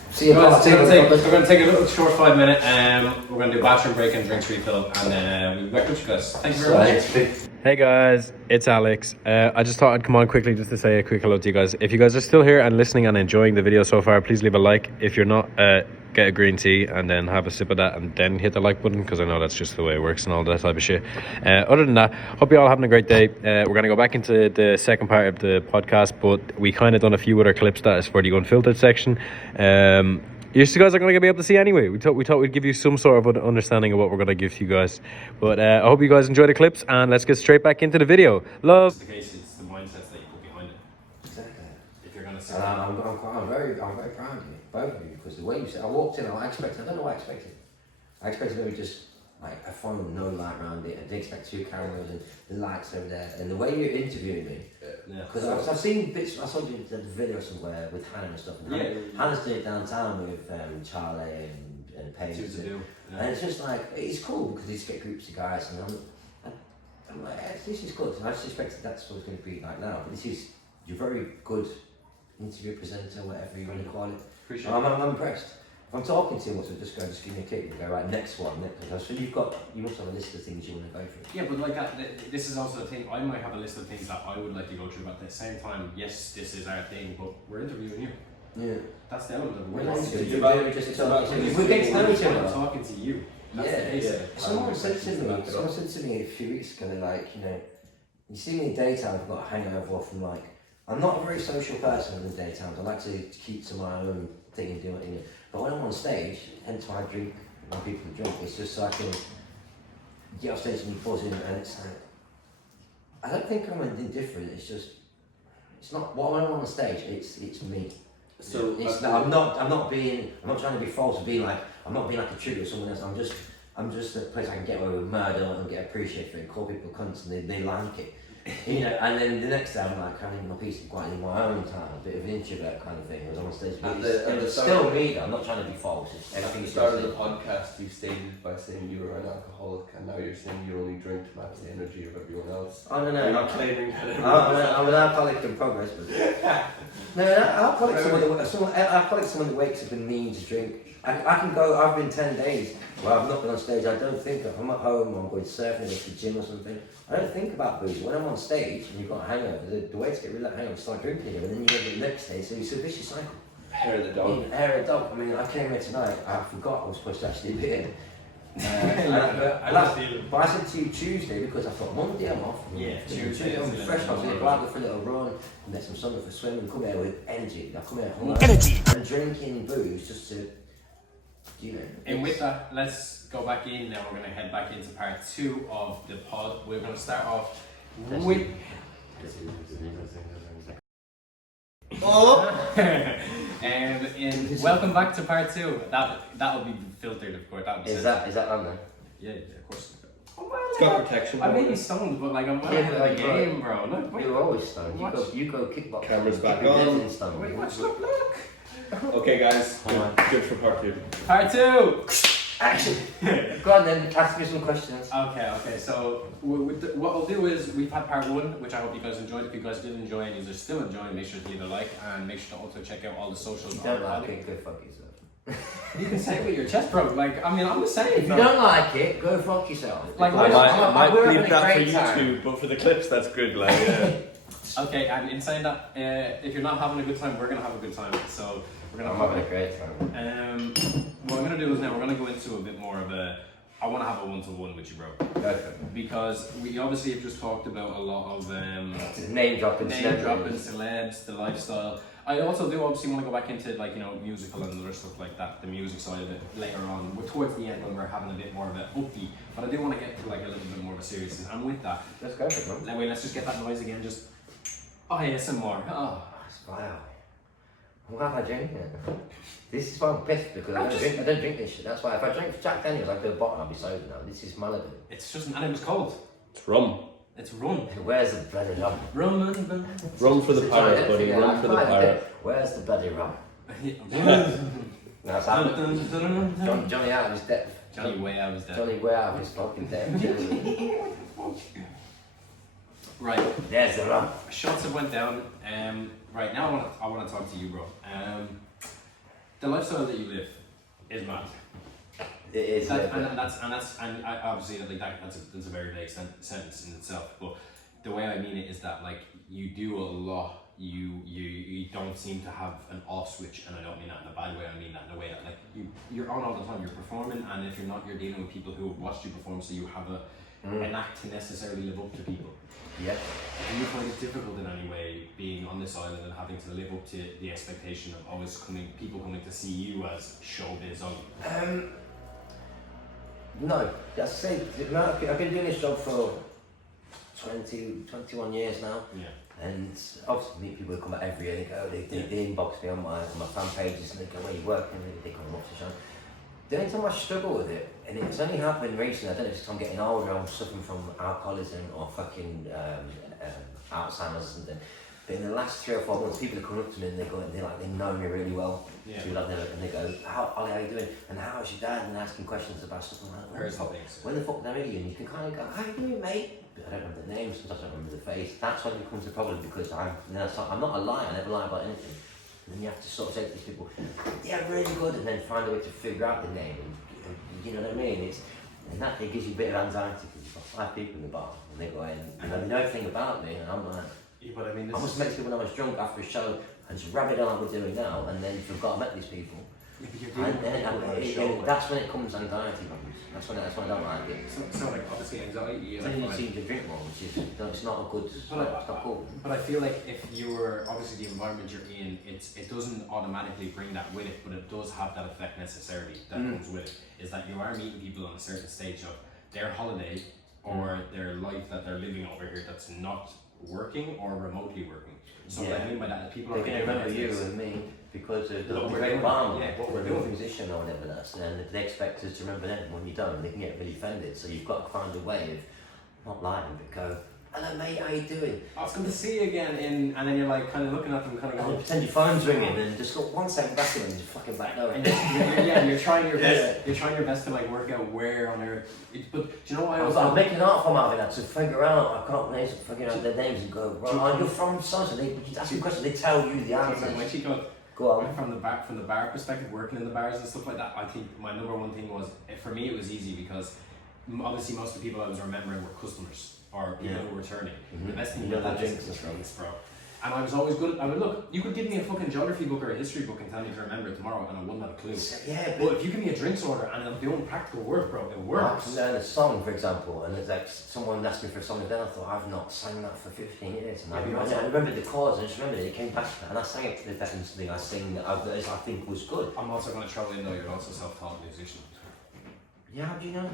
See you. We're going to take a little short 5 minute. We're going to do a bathroom break and drinks refill, and then we'll be back with you guys. Thank you very much. Hey guys, it's Alex. I just thought I'd come on quickly just to say a quick hello to you guys. If you guys are still here and listening and enjoying the video so far, please leave a like. If you're not, get a green tea and then have a sip of that and then hit the like button, because I know that's just the way it works and all that type of shit. Other than that, hope you're all having a great day. We're going to go back into the second part of the podcast, but we kind of done a few other clips that is for the unfiltered section. You guys are going to be able to see anyway. We thought we'd give you some sort of understanding of what we're going to give to you guys. But I hope you guys enjoy the clips, and let's get straight back into the video. Love. The case, it's the mindsets that you put behind it. Exactly. If you're going to say, I'm very proud of you, both of you, because the way you said, I walked in, I don't know what I expected. I expected maybe just like a phone with no light around it, and they expect 2 cameras and the lights over there, and the way you're interviewing me, because I've seen bits, I saw you the video somewhere with Hannah and stuff, and Hannah's doing it downtown with Charlie and Paige, and it's just like, it's cool because you just get groups of guys, and I'm like, this is good, and I just expected that's what it's going to be like now, but you're very good interview presenter, whatever you want to call it. Appreciate I'm impressed. If I'm talking to you, what's just give me a click and go, right, next one. So you must have a list of things you want to go through. Yeah, but like this is also the thing. I might have a list of things that I would like to go through, but at the same time, yes, this is our thing, but we're interviewing you. Yeah. That's the element of it. We're getting to know each other. I'm talking to you. That's the basic. Someone said to me a few weeks ago, like, you know, you see me in daytime, I've got a hangover from like, I'm not a very social person in the daytime. I like to keep to my own thing and do what I do. But when I'm on stage, hence why I drink when people drink, it's just so I can get off stage and be buzzing, and it's like, I don't think I'm indifferent, it's just, it's not, when I'm on stage, it's me. So it's not, I'm not trying to be false, being like, I'm not being like a trigger or someone else, I'm just a place I can get away with murder and get appreciated for it, call people cunts and they like it. You know, and then the next day I'm like having my piece of quiet in my own time, a bit of an introvert kind of thing. I was on stage, but it's still me though. I'm not trying to be false. At the start of the podcast, you stated by saying you were an alcoholic, and now you're saying you only drink to match the energy of everyone else. Oh no, you're not claiming that. I'm an alcoholic in progress, but no, alcoholic someone that wakes up and needs a drink. I can go. I've been 10 days where I've not been on stage. I don't think if I'm at home or I'm going surfing or to the gym or something. I don't think about booze. When I'm on stage and you've got a hangover, the way to get rid of that hangover is start drinking again, and then you go to the next day. So it's a vicious cycle. Hair of the dog. Hair of the dog. I mean, I came here tonight. I forgot I was supposed to actually be in. But I said to you Tuesday because I thought Monday I'm off. Yeah, Tuesday I'm fresh. I was going to go out for a little run and get some sun for swimming. Come here with energy. I come here hungry. Energy. And drinking booze just to. You know, and with that, let's go back in now. We're going to head back into part 2 of the pod. We're going to start off with. And welcome back to part 2. That'll be filtered, of course. Is that on there? Yeah, of course. It's got protection. I may be stoned, but like I'm well ahead of the game, bro. Look, you're always stoned. You go kickbox. Camera's back on. Wait, watch, look. Okay, guys, good for part 2. Part 2! Action! Go on then, ask me some questions. Okay, so what I'll do is, we've had part 1, which I hope you guys enjoyed. If you guys did enjoy and you're still enjoying, make sure to leave a like and make sure to also check out all the socials. If you don't like it, go fuck yourself. You can say it with your chest, bro. Like, I mean, I'm just saying. If you don't like it, go fuck yourself. Like, I might we're leave having a that for great YouTube, but for the clips, that's good. Like, yeah. Okay, and in saying that, if you're not having a good time, we're gonna have a good time. So I'm having a great time. What I'm gonna do is now we're gonna go into a bit more of a. I want to have a one-to-one with you, bro. Because we obviously have just talked about a lot of name dropping celebs, the lifestyle. I also do obviously want to go back into like, you know, musical and other stuff like that, the music side of it later on. We're towards the end when we're having a bit more of an upbeat, but I do want to get to like a little bit more of a seriousness. And with that, let's go for it, man. Anyway, let's just get that noise again. Just ASMR. Oh, wow. Why am I drinking it? This is why I'm pissed because I don't drink this shit. That's why if I drink Jack Daniels, I go bottom, I'll be sober now. This is Malibu. It's just, and it was cold. It's rum. It's rum. Where's the bloody rum? Rum for the pirate, buddy. Rum for the pirate. Where's the bloody rum? That's how Johnny out of his depth. Johnny way out of his depth. Johnny way out of his fucking depth. Right. There's the rum. Shots have went down. Right now, I want to talk to you, bro. The lifestyle that you live is mad. It is. And obviously like that's a very vague sentence in itself. But the way I mean it is that like you do a lot. You don't seem to have an off switch, and I don't mean that in a bad way. I mean that in a way that like you're on all the time. You're performing, and if you're not, you're dealing with people who have watched you perform. So you have an act to necessarily live up to people. Yeah. Do you find it difficult in any way being on this island and having to live up to the expectation of always people coming to see you as Showbizz Ollie? No. I say I've been doing this job for 21 years now. Yeah. And obviously meet people who come out every year. They go, they inbox me on my fan pages and they go, where you working? They come off the show. The only time I struggle with it, and it's only happened recently, I don't know if it's 'cause I'm getting older, I'm suffering from alcoholism or fucking Alzheimer's or something. But in the last 3 or 4 months, people are coming up to me and they know me really well. Yeah. So and they go, Ollie, how you doing? And how's your dad? And they're asking questions about stuff. I'm like, where the fuck are you? And you can kind of go, how you doing, mate? But I don't remember the name, sometimes I don't remember the face. That's when it becomes a problem because I'm not a liar, I never lie about anything. And then you have to sort of say to these people, yeah, really good, and then find a way to figure out the name. And you know what I mean? And that it gives you a bit of anxiety because you've got 5 people in the bar and they go in and they know everything about me, and I'm like, Yeah, but I mean, I must have met these people when I was drunk after a show and just rabbit on like we're doing now, and then forgot I met these people. Yeah, but you're doing And then that's when it comes anxiety problems. That's when I don't like it. so like obviously anxiety is Then you like, seem to drink more, which is it's not a good. It's not cool. but I feel like if you were obviously the environment you're in, it doesn't automatically bring that with it, but it does have that effect necessarily that comes with it. Is that you are meeting people on a certain stage of their holiday or their life that they're living over here that's not working or remotely working. So what I mean by that is people They are can remember you and me because of the What we're great doing. band, Yeah, what we're we're doing doing. musician or whatever that's, and they expect us to remember them. When you don't, they can get really offended. So you've got to find a way of not lying, but go, hello mate, how you doing? I was going to see you again and then you're like kind of looking at them kind of And then going, pretend your phone's ringing and just got 1 second back and just fucking back door. and you're trying your best. You're trying your best to like work out where on earth. But do you know why I was? I'm making art from having that to figure out. I can't names figure out their names and go. Right, you're from so they ask you a question. They tell you the answer. When she goes, Go on. from the bar perspective, working in the bars and stuff like that, I think my number one thing was for me it was easy because obviously most of the people I was remembering were customers or people who were returning. The best thing about that is drinks, bro. And I was always good. I mean, look, you could give me a fucking geography book or a history book and tell me to remember it tomorrow, and I wouldn't have a clue. Yeah, But if you give me a drinks order and I'm doing practical work, bro, it I works. can learn a song, for example, and it's like someone asked me for a song, and then I thought I've not sang that for 15 years, and I remembered the chords, and I just remembered it came back to that, and I sang it to the veterans thing. I sing that I think was good. I'm also going to throw in though, you're also self-taught musician. Yeah, how do you know?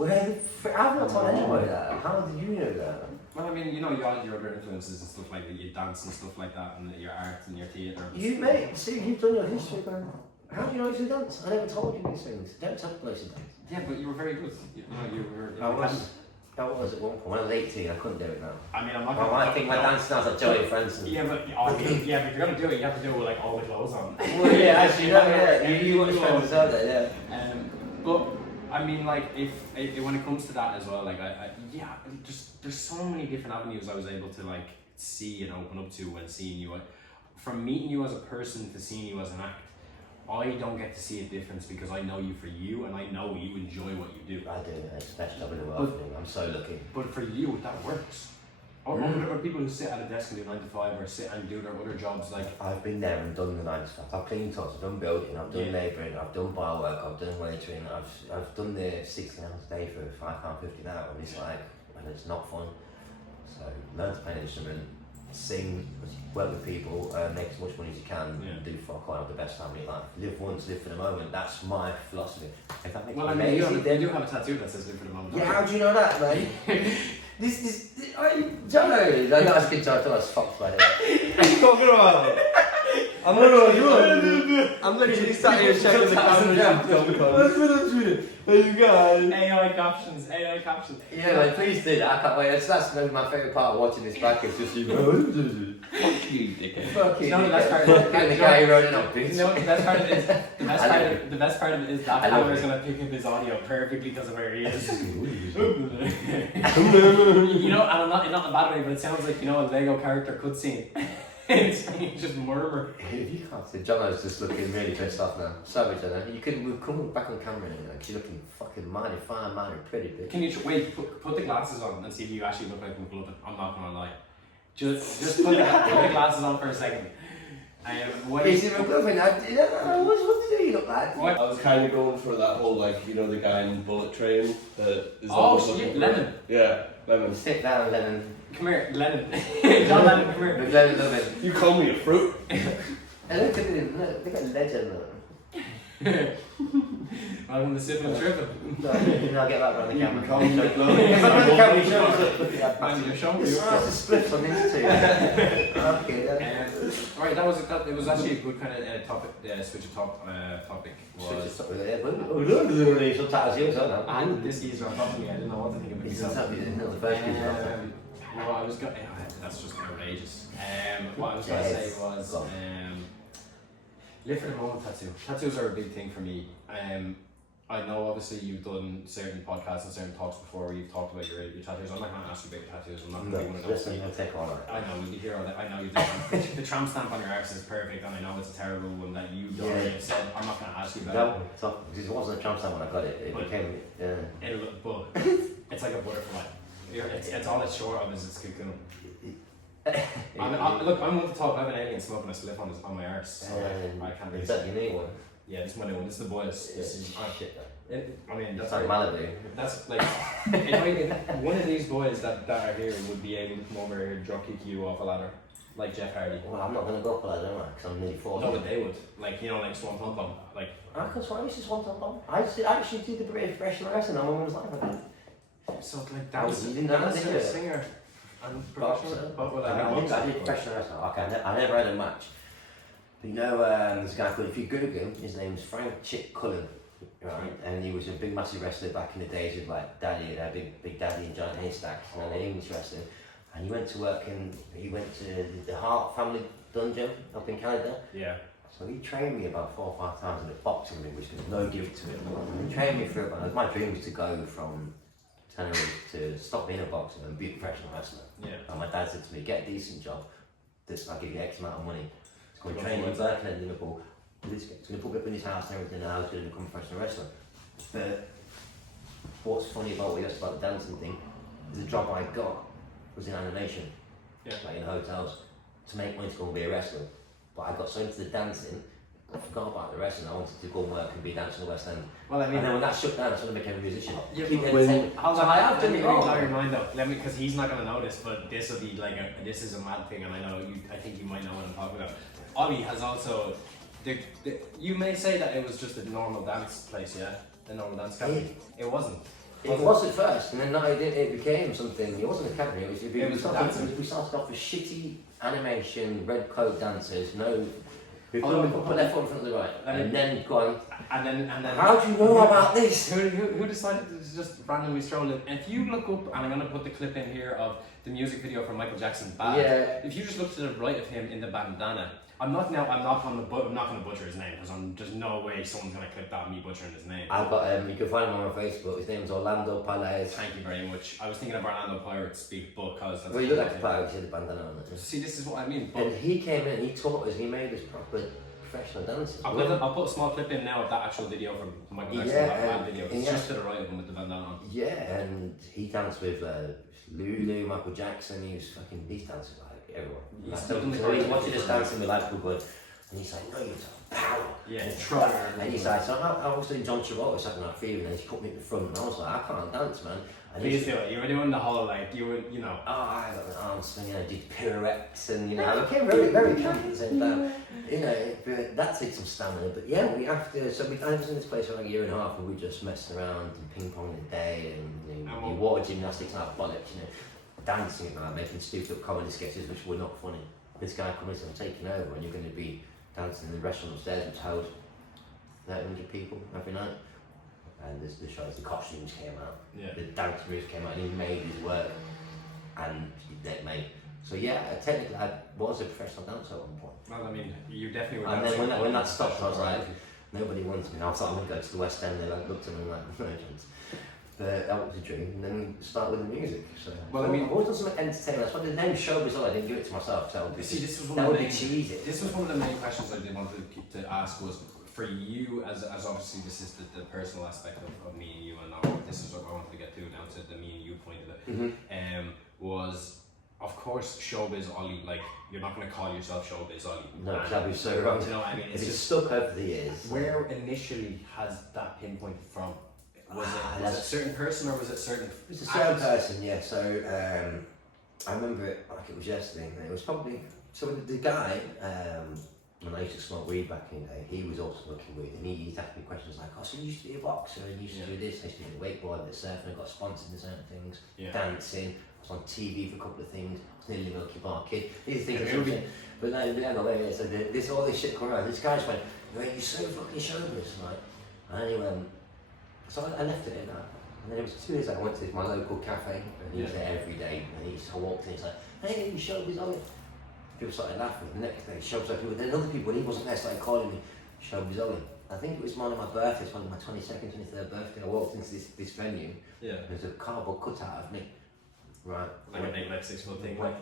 I've not told anybody that. How did you know that? Well, I mean, you know, you had your other influences and stuff like that. You dance and stuff like that, and your art and your theatre. You, mate, see, you've done your history, man. How do you know you dance? I never told you these things. Don't tell me to dance. Yeah, but you were very good. You were. I was at one point. When I was 18, I couldn't do it now. I mean, I'm not. I think my dance now is like Joey Franson. Yeah, but but if you're gonna do it, you have to do it with like all the clothes on. Well, yeah, actually, you watch friends out there, yeah. But I mean, like, if when it comes to that as well, like, there's so many different avenues I was able to like see and open up to when seeing you. From meeting you as a person to seeing you as an act, I don't get to see a difference because I know you for you and I know you enjoy what you do. I do, it's the best job in the world. I'm so lucky. But for you, that works. Or whatever people who sit at a desk and do 9 to 5 or sit and do their other jobs, like I've been there and done the 9 to 5. I've cleaned toilets, I've done building, I've done labouring, I've done bar work, I've done waitering, I've done the 16 hours a day for £5.50 an hour, and it's like, and it's not fun. So learn to play an instrument, sing, work with people, make as much money as you can, do fuck all, have the best family life. Live once, live for the moment. That's my philosophy. If that makes well, I mean, you do have a tattoo that says "live for the moment." Yeah, how do you know that, mate? Jonos! I got asking Jonos, I was fucked by that. What are you talking about? I'm literally sat here checking the camera. Hey, you guys. AI captions. Yeah, like, please do that. I can't wait. That's my favourite part of watching this back. It's just you. Fuck you, dickhead. Fuck you. You know the best part is the guy who wrote it up, bitch. You know what the best part of it is? The best part of it is that camera's gonna pick up his audio perfectly because of where he is. You know, and I'm not in a bad way, but it sounds like, you know, a Lego character cutscene. It's just murmur. If you can't see, Jono's just looking really pissed off now. Sorry, Jono. You couldn't come back on camera now. You're looking fucking mighty fine, mighty pretty, bitch. Can you wait? Put the glasses on and see if you actually look like McLovin. I'm not gonna lie. Just put the glasses on for a second. What is it McLovin? What do you look like? What? I was kind of going for that whole, like, you know, the guy in Bullet Train that is Oh always shit, looking for- Lennon. Yeah, Lennon. Sit down, Lennon. Come here, Lennon. John Lennon, come here. Lennon, love it. You call me a fruit? And look at him, look at legend, look. Welcome to SippinNTrippin. No, I'll get that around the camera. Call me McLovin. If I'm on the camera, you show us look at that Man, you're showing me. It's nice to split on these two. Okay, Alright, it was actually a good kind of topic, switch of topic was... Subtitles here, so no. I had this geezer on top of me, I didn't know what to think of It's myself. not the first geezer on top. Well, I was going that's just outrageous. What I was going to say was, live for the moment tattoo. Tattoos are a big thing for me. I know obviously you've done certain podcasts and certain talks before where you've talked about your tattoos. I'm not going to ask you about your tattoos. I'm not going to be one of those. Listen, I'll take all that. I know, you'll be here all day. I know you do. The tramp stamp on your arse is perfect, and I know it's a terrible one that you already have said. I'm not going to ask you about it. No, it wasn't a tramp stamp when I got it. It became. But it's like a butterfly. It's all it's short of is its cocoon. Look, I'm going to talk. I have an alien smoking a slip on my arse, so I can't really. Is that your new one? Yeah, this is my new one. This is the boys. This is shit. I mean, that's like Malibu. That's like if one of these boys that are here would be able to come over here and drop kick you off a ladder, like Jeff Hardy. Well, I'm not going to go for that, am I? Because I'm nearly 40. No, but they would. Like, you know, like Swan Tom Tom. Like, I can swear this is one Tom. I actually did the British professional wrestling on my mum's life. I did. so like dance, You didn't know that, did you? singer, and Boxer. professional. But well, I did professional wrestling. Okay, I never had a match. But you know, there's a guy called, if you Google him, his name's Frank Chick Cullen. Right, and he was a big, massive wrestler back in the days with like Daddy, Big Daddy and Giant Haystacks, and then English wrestling. And he went to the Hart family dungeon up in Canada. Yeah. So he trained me about 4 or 5 times in the boxing ring, which was no give to him. He trained me for about, my dream was to go from Tenerife to stop being a boxer and be a professional wrestler. Yeah. And my dad said to me, get a decent job, I'll give you X amount of money. It's going to train in Birkenhead in Liverpool. He's going to put me up in his house and everything, and I was going to become a professional wrestler. But what's funny about what you asked about the dancing thing, the job I got was in animation, like in hotels, to make money to go and be a wrestler. But I got so into the dancing, I forgot about the wrestling. I wanted to go and work and be a dancer in the West End. Well, I mean, and then when that shut down, I suddenly became a musician. Yeah, Hold on, I have done it all. Your mind though. Let me, because he's not going to know this, but this will be like this is a mad thing, and I know I think you might know what I'm talking about. Ollie has also. You may say that it was just a normal dance place, yeah? A normal dance academy. It wasn't. It was at first, and then it became something. It wasn't an academy. We started off with shitty animation, red coat dancers. We put their foot in front of the right, and then go on. And then. How do you know about this? Who decided to just randomly stroll in? And if you look up, and I'm going to put the clip in here of the music video from Michael Jackson's Bad. Yeah. If you just look to the right of him in the bandana. I'm not going to butcher his name because there's no way someone's going to clip that of me butchering his name. I've got you can find him on my Facebook. His name's Orlando Palaez. Thank you very much. I was thinking of Orlando Pirates speak, but because well, you look like a pirate. You had the bandana on it. See, this is what I mean. And he came in. He taught us. He made us proper professional dancers. I'll put a small clip in now of that actual video from Michael Jackson. That video. It's just to the right of him with the bandana on. Yeah, and he danced with Lulu, Michael Jackson. He's dancing like everyone. So he's watching us dancing with like good. And he's like, no, you're power. Yeah, and he's like, so I was doing John Travolta second half fever, and he put me at the front, and I was like, I can't dance, man. And please do it. You were doing the whole I got an arm swing, did pirouettes, and I became very, very campy at the same time. That takes some stamina. But yeah, I was in this place for like a year and a half, and we just messed around and ping pong a day, and water gymnastics and athletics, dancing and making stupid comedy sketches which were not funny. This guy comes and I'm taking over, and you're going to be dancing in the restaurant upstairs, which held 100 people every night. And the shows, the costumes came out, the dance moves came out, and he made his work, and they made. So yeah, technically I was a professional dancer at one point. Well, I mean, you definitely were. And then when that stopped, I was like, nobody wants me. I was like, I'm going to go to the West End. They looked at me like, no chance. But that was a dream, and then start with the music. So, well, I mean, I've always done some entertainment. That's why the name Showbizz. I didn't give it to myself. So this was one of the cheesy. This was one of the main questions I did want to ask was for you as obviously this is the personal aspect of me and you, and this is what I wanted to get to down to the me and you point of it. Mm-hmm. Was of course Showbizz Ollie. Like you're not going to call yourself Showbizz Ollie. No, that'd be so wrong. You know what I mean? It's just stuck over the years. Where initially has that pinpointed from? Was it a certain person or was it certain? It was a certain person, yeah. So I remember it like it was yesterday. It was probably the guy. When I used to smoke weed back in the day, he was also looking weed, and he asked me questions like, "Oh, so you used to be a boxer, and you used to do this, I used to do the wakeboard, the surfing, I got sponsored in certain things, dancing." was on TV for a couple of things. I was nearly Milky Bar Kid. These things Yeah, are something. But no, so this all this shit coming around. This guy just went, "You're so fucking showbiz," right? And he went, so I left it in that. And then it was 2 years later, I went to my local cafe, and he was there every day. And I walked in, he's like, "Hey, you Showbiz, Ollie." People started laughing. The next day, Showbiz, people. Then other people, when he wasn't there, started calling me Showbiz Ollie. I think it was one of my birthdays, one of my 22nd, 23rd birthday. I walked into this venue. Yeah. There's a cardboard cutout of me. Right. Like a big, like 6 foot thing. When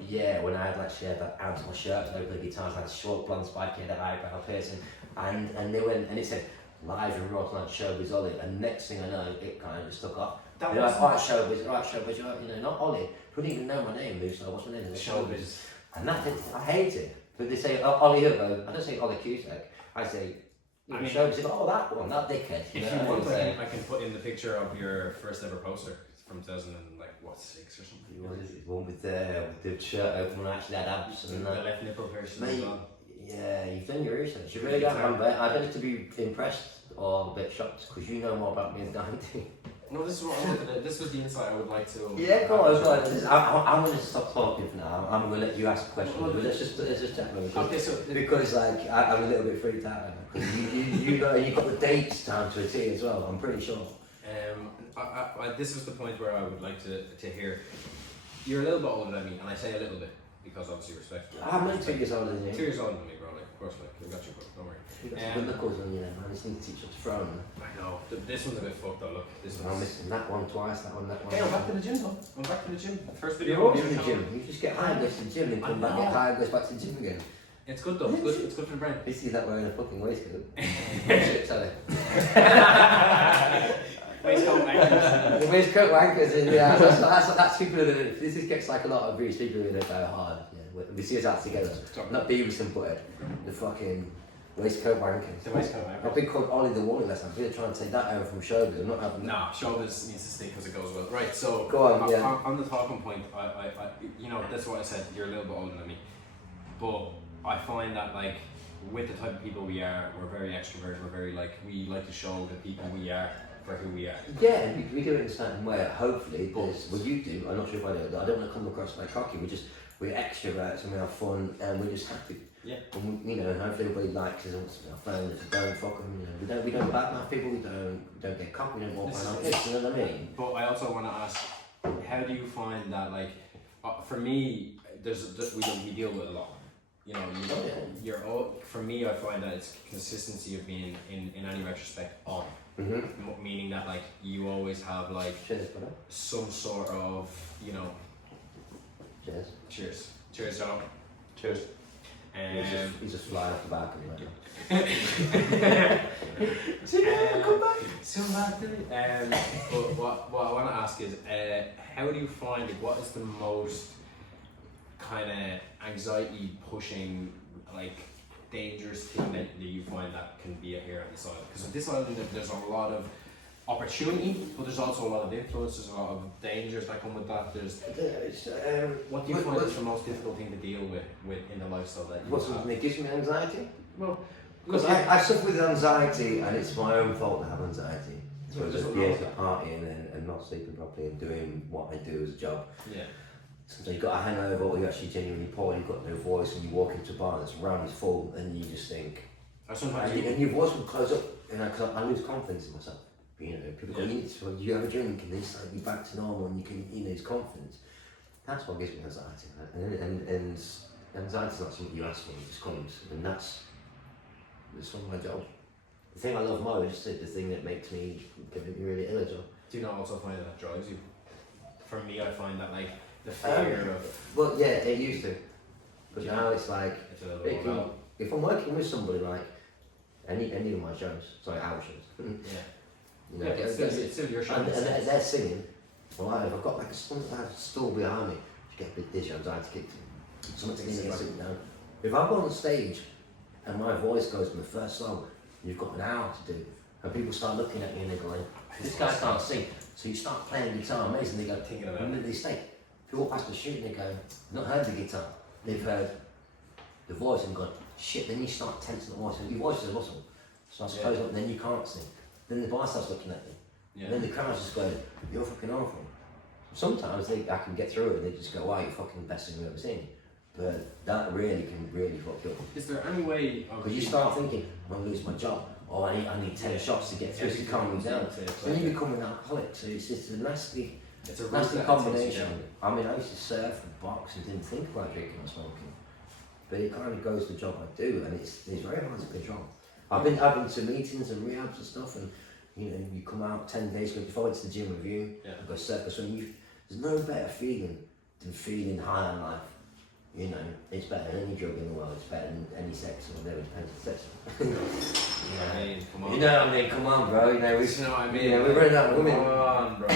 I had like shared that out of my shirt and opened the guitars, I had a short blonde spike here, that eyebrow piercing, and they went and it said live and raw tonight, Showbiz Ollie, and next thing I know, it kind of just took off. They're like, alright Showbiz, not Ollie. Who didn't even know my name, so what's my name? Showbiz. And I hate it. But they say Ollie Hubbo, I don't say Ollie Cusack, I say Showbiz. They go, oh that one, that dickhead. If you want, I can put in the picture of your first ever poster from 2006 or something. What is it? One with the shirt open and actually had abs and the left nipple piercing as well. Yeah, you've done your research. You really got I don't need to be impressed or a bit shocked because you know more about me than I do. No, this is what I wanted to do. This was the insight I would like to. Yeah, go on. I'm going to stop talking for now. I'm going to let you ask a question. But let's just chat about it. Okay, because like I'm a little bit freaked out because you got the dates down to a T as well. I'm pretty sure. This was the point where I would like to hear. You're a little bit older than me, and I say a little bit because obviously respect. I'm not 2 years older than you. 2 years older than me, bro. Like, of course, like I got you, bro. Don't worry. You got some good knuckles on you then. I just need to teach you to throw them. I know. This one's a bit fucked though. Look, this I'm one's. missing that one twice. That one. Hey, I'm back to the gym though. I'm back to the gym. First video. You're always in the gym. You just get high, goes to the gym, and come back, get high, goes back to the gym again. It's good though. It's good for the brain. You see that wearing a fucking waistcoat. Shit, sorry. Waistcoat wankers. The waistcoat wankers, yeah. That's people that this gets like a lot of British people that go hard. Yeah, we see us out together. Not Beavis and Butthead. The fucking waistcoat wankers. The waistcoat wankers. I've been called Ollie the Wally last time. I'm really trying to take that over from Showbiz. I'm not having. Nah, Showbiz needs to stick because it goes well. Right, so go on. Yeah. On the talking point, I you know, that's what I said. You're a little bit older than me, but I find that like with the type of people we are, we're very extroverted. We're very like we like to show the people we are for who we are. Yeah, we do it in a certain way. Hopefully, because what you do, I'm not sure if I do. I don't want to come across like cocky. We're extroverts and we have fun and we're just happy. Yeah. And we, hopefully everybody likes us and wants to be our friends. If we don't, fuck them. We don't badmouth people. We don't get cocky. We don't walk around like this. You know what I mean? But I also want to ask, how do you find that like, for me, we deal with a lot. You know, you're all, for me, I find that it's consistency of being in any retrospect on. Mm-hmm. Meaning that like you always have like some sort of cheers John. Cheers. He's just flying off the balcony right now. But what I want to ask is how do you find it? What is the most kind of anxiety pushing like dangerous thing that you find that can be here on this island? Because on this island there's a lot of opportunity, but there's also a lot of influence, there's a lot of dangers that come with that. What do you find is the most difficult thing to deal with in the lifestyle that you What's have? something that gives me anxiety? Well, because I suffer with anxiety and it's my own fault to have anxiety. So just partying and not sleeping properly and doing what I do as a job. Yeah. Sometimes you've got a hangover or you're actually genuinely poor, you've got no voice and you walk into a bar that's round full and you just think... And your voice will close up, because I lose confidence in myself. People go, you have a drink and it's like you're back to normal and you can, lose confidence. That's what gives me anxiety. And anxiety's not something you ask for, it just comes. And that's one of my job. The thing I love most is the thing that makes me really ill as well. Do you not also find that drives you? For me, I find that like the fear of... Well, yeah, it used to. But now it's like, it's a little if I'm working with somebody like any of my shows, our shows. Yeah. It's still your show. And they're singing. Well, I've got like a stool behind me. You get a bit dizzy, anxiety kicked in. Someone taking me sitting down. If I go on stage and my voice goes in the first song, you've got an hour to do. And people start looking at me and they're going, this guy can't sing. So you start playing guitar, amazing. They go, thinking about and then they stay. People walk past the street and they go, not heard the guitar. They've heard the voice and gone, shit, then you start tensing the voice. And your voice is a muscle. So I suppose then you can't sing. Then the bar starts looking at you. Yeah. And then the crowd's just going, you're fucking awful. Sometimes I can get through it and they just go, wow, you're fucking the best thing I've ever seen. But that really can really fuck you up. Is there any way of... Because you start thinking, I'm going to lose my job. Oh, I need 10 shots to get through to calm me down. Then you become an alcoholic, so it's just a nasty combination. I mean, I used to surf and box and didn't think about drinking or smoking. But it kind of goes to the job I do, and it's very hard to control. I've been to meetings and rehabs and stuff, and you come out 10 days ago, before I went to the gym with you, I've got surf, so there's no better feeling than feeling high on life. It's better than any drug in the world, it's better than any sex, or whatever, depends on sex. Come on. Come on, bro. You know what I mean? We're running out of women. Come on, bro.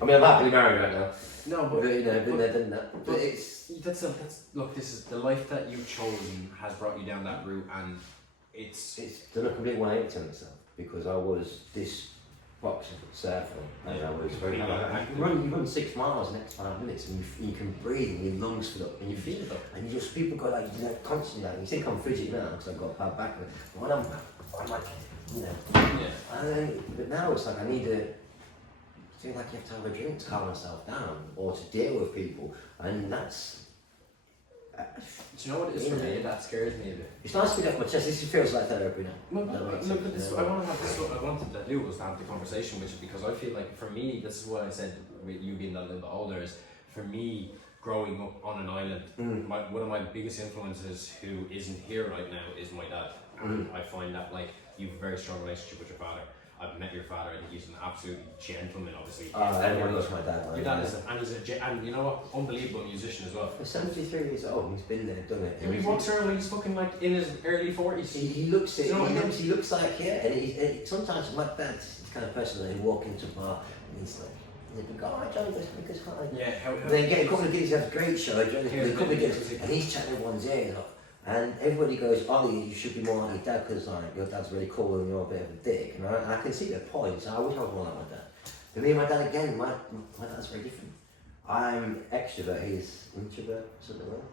I mean, I'm happily married right now. No, but been there, done that. But it's look. This is the life that you've chosen has brought you down that route, and it's done a complete 180 to myself because I was this boxer surfer, and I was very hard. You run 6 miles next 5 minutes, and you can breathe, and your lungs fill up, and you feel it, and people go like constantly like. You think I'm fidgety now because I've got a bad back, but when I'm like, but now it's like I need to. I feel like you have to have a drink to calm myself down or to deal with people, and that's. Do you know what it is for me? That scares me a bit. It's nice to get off my chest. This feels like therapy now. Look at this. I wanted to do was to have the conversation with you because I feel like for me, this is what I said with you being a little bit older. Is for me growing up on an island, one of my biggest influences who isn't here right now is my dad, and I find that like you have a very strong relationship with your father. I've met your father. I think he's an absolute gentleman. Obviously, everyone loves my dad. Your dad is, and you know what, unbelievable musician as well. He's 73 years old. He's been there, done it. Yeah, he walks around like he's fucking like in his early 40s. He looks it. You know He looks like and sometimes my dad's the kind of person that he walk into a bar and he's like. They'd go, oh, Johnny, let's make us high. Yeah, they get a couple of gigs, he has a great show, Johnny, a couple of gigs, and he's chatting everyone's ear. And everybody goes, Ollie, you should be more like your dad because like, your dad's really cool and you're a bit of a dick. And I can see their points. I wish I was more like my dad. But me and my dad, again, my dad's very different. I'm extrovert, he's introvert, something like that.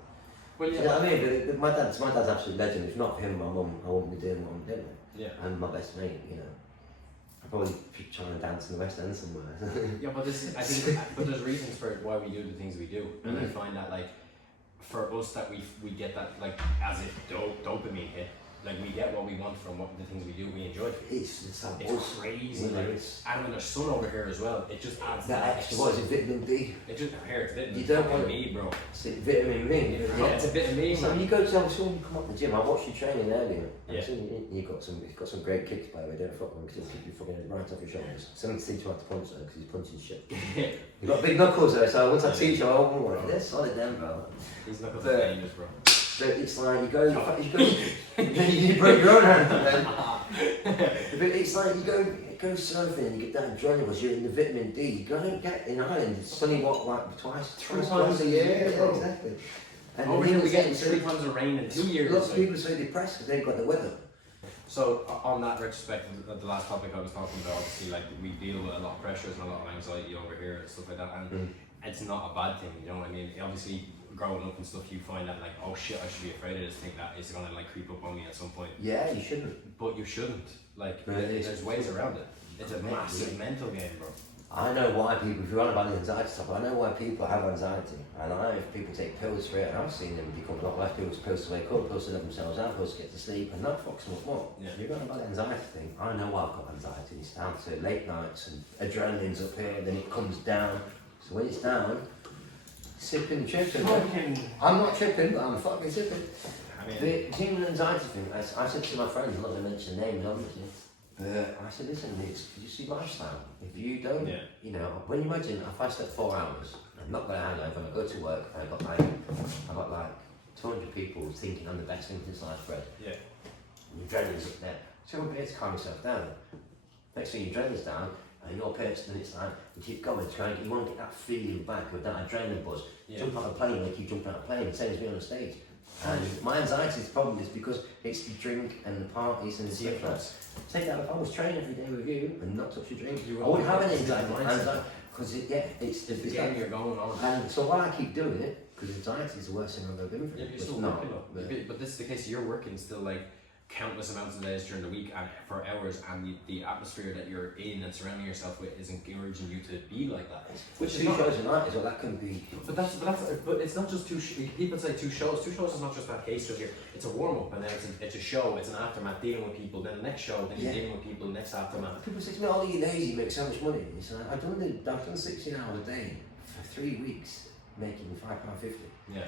Well, yeah. You know what I mean? But my dad's absolute legend. If not for him, my mum, I wouldn't be doing what I'm doing. Yeah. And my best mate, I'd probably be trying to dance in the West End somewhere. Yeah, but but there's reasons for why we do the things we do. And I find that like, for us that we get that like as if dopamine hit, like we get what we want from the things we do, we enjoy. It's crazy, and when there's sun over here as well, it just adds that extra. What is it, vitamin D? It just it's vitamin. You don't want me, bro. It's vitamin B. Yeah, it's a bit of me. So man. you go to you come up the gym. I watched you training earlier. Yeah. You've got some great kicks by the way. Don't fuck one because it'll keep you fucking right off your shoulders. Something to teach you how to punch though because he's punching shit. You've got big knuckles though, so once I teach you, I won't worry. They're solid then, bro. These knuckles are dangerous, bro. So it's like you you broke your own hand then. But it's like you go surfing and you get that adrenaline because you're in the vitamin D. You go and get in Ireland, it's only three times a year. Yeah, exactly. And over here we get 3 times of rain in 2 years. Lots of people are so depressed because they've got the weather. So on that retrospect, the last topic I was talking about, obviously like we deal with a lot of pressures and a lot of anxiety over here and stuff like that, and it's not a bad thing, you know what I mean? Obviously growing up and stuff, you find that like, oh shit, I should be afraid of this thing that is gonna like creep up on me at some point. Yeah, you shouldn't. But you shouldn't. Like there's ways around it. It's a massive mental game, bro. I know why people, if you're on about the anxiety stuff, I know why people have anxiety. And I know if people take pills for it, and I've seen them become a lot less pills to wake up, pills to let themselves out, pills to get to sleep, and that fucks them up more. Yeah. If you're on about the anxiety thing, I know why I've got anxiety. It's down to late nights and adrenaline's up here, then it comes down. So when it's down, SippinNTrippin. I'm not tripping, but I'm fucking sipping. I mean, the human anxiety thing, I said to my friends, I'm not going to mention names, obviously. I said, listen, you see lifestyle. If you don't, when you imagine if I slept 4 hours, I'm not going to hangover, and I go to work, and I've got like 200 people thinking I'm the best thing since sliced bread. Yeah. And your adrenaline's up there. So you're prepared to calm yourself down. Next thing your adrenaline's down, and you're prepared to, then it's like, you keep going, you want to get that feeling back with that adrenaline buzz. Yeah. Jump out of a plane, like you jump out of a plane, same as me on the stage. And my anxiety's problem is because it's the drink and the parties and the difference. Take that, if I was training every day with you and not touch a drink, I wouldn't have any anxiety. Because it's the game you're going on. And so why I keep doing it, because anxiety is the worst thing I've ever been through. Yeah, but you're still working though. But this is the case, you're working still like, countless amounts of days during the week and for hours, and the atmosphere that you're in and surrounding yourself with is encouraging you to be like that. Which is 2 not, shows a night, so that can be. but it's not just people say 2 shows. 2 shows is not just that case. It's a warm up, and then it's a show. It's an aftermath dealing with people. Then the next show, then you're dealing with people. Next aftermath. People say to me, "Ollie, you're lazy. You make so much money." It's like, I've done 16 hours a day for 3 weeks, making £5.50. Yeah.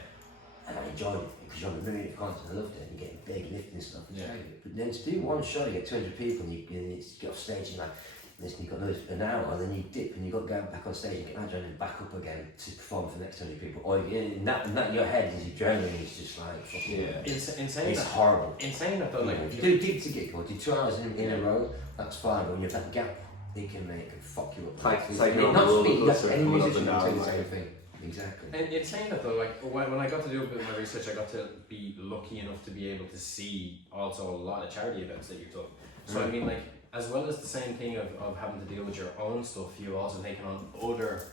And I enjoyed it because you're on the myriad of content. I loved it. And you're getting big, lifting and stuff. It's Yeah. great. But then to do one show, you get 200 people, and you get off stage, and like, listen, you've got an hour, and then you dip, and you've got to go back on stage and get adrenaline back up again to perform for the next 200 people. Or in that in your head is adrenaline. It's just like fucking. Yeah. Insane. It's horrible. Insane that though. Like If you do dig to gig or do 2 hours in a row, that's fine. But when you have that gap, they can fuck you up. It's like not just me. That's any coming up musician and can say down, the same like- thing. Exactly. And it's saying that though, like when I got to do a bit of my research, I got to be lucky enough to be able to see also a lot of charity events that you've done. So I mean, like as well as the same thing of having to deal with your own stuff, you've also taken on other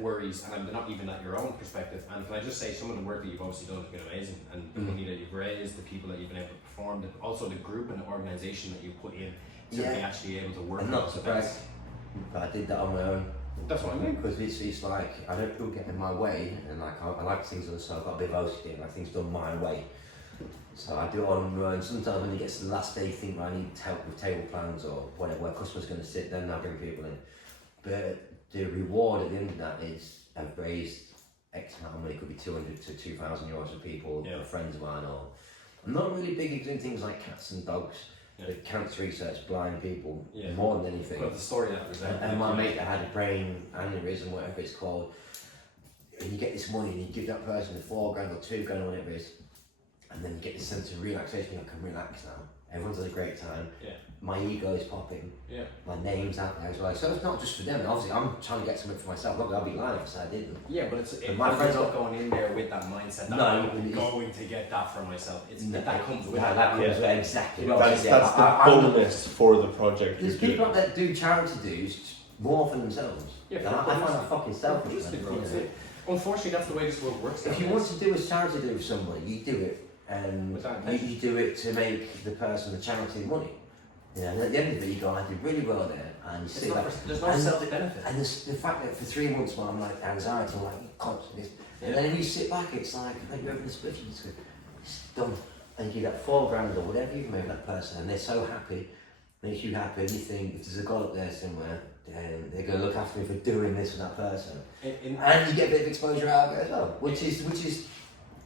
worries, and not even at your own perspective. And can I just say, some of the work that you've obviously done has been amazing, and the money that you've raised, the people that you've been able to perform, also the group and the organisation that you put in to be actually able to work. I'm not surprised, but I did that on my own. That's what I mean. Because it's like, I don't feel getting in my way, and like I like things on, so I've got a bit of OCD, I like things done my way. So I do it on my own. Sometimes when it gets to the last day, you think I need help with table plans or whatever, where customers going to sit, then I'll bring people in. But the reward at the end of that is I've raised X amount of money, it could be 200 to 2,000 euros for people, friends of mine, or I'm not really big at doing things like cats and dogs. The cancer research, blind people, more than anything. But the story that was there. And my mate that had a brain aneurysm, whatever it's called, and you get this money and you give that person the $4 grand or $2 grand or whatever it is, and then you get this sense of relaxation. I can relax now. Everyone's had a great time. Yeah. My ego is popping. Yeah. My name's out there as well. So it's not just for them. And obviously, I'm trying to get something for myself. Look, I'll be lying if I said I didn't. Yeah, but it's my my friends not going in there with that mindset that I'm going to get that for myself. That comes with that comes with exactly. That's the bonus for the project. There's people out there that do charity dues more for themselves. Yeah, and I find that fucking selfish. Unfortunately, that's the way this world works. If you want to do a charity do with somebody, you do it, and you do it to make the person, the charity, money. Yeah, and at the end of it, you go, I did really well there, and you see that. There's no self-benefit. And the fact that for 3 months, I'm like anxiety, I'm like constant. And then when you sit back, it's like you're opening a split, it's done. And you get that $4 grand or whatever you've made that person, and they're so happy, makes you happy, and you think if there's a God up there somewhere, then they're going to look after me for doing this for that person. And you get a bit of exposure out of it as well, which is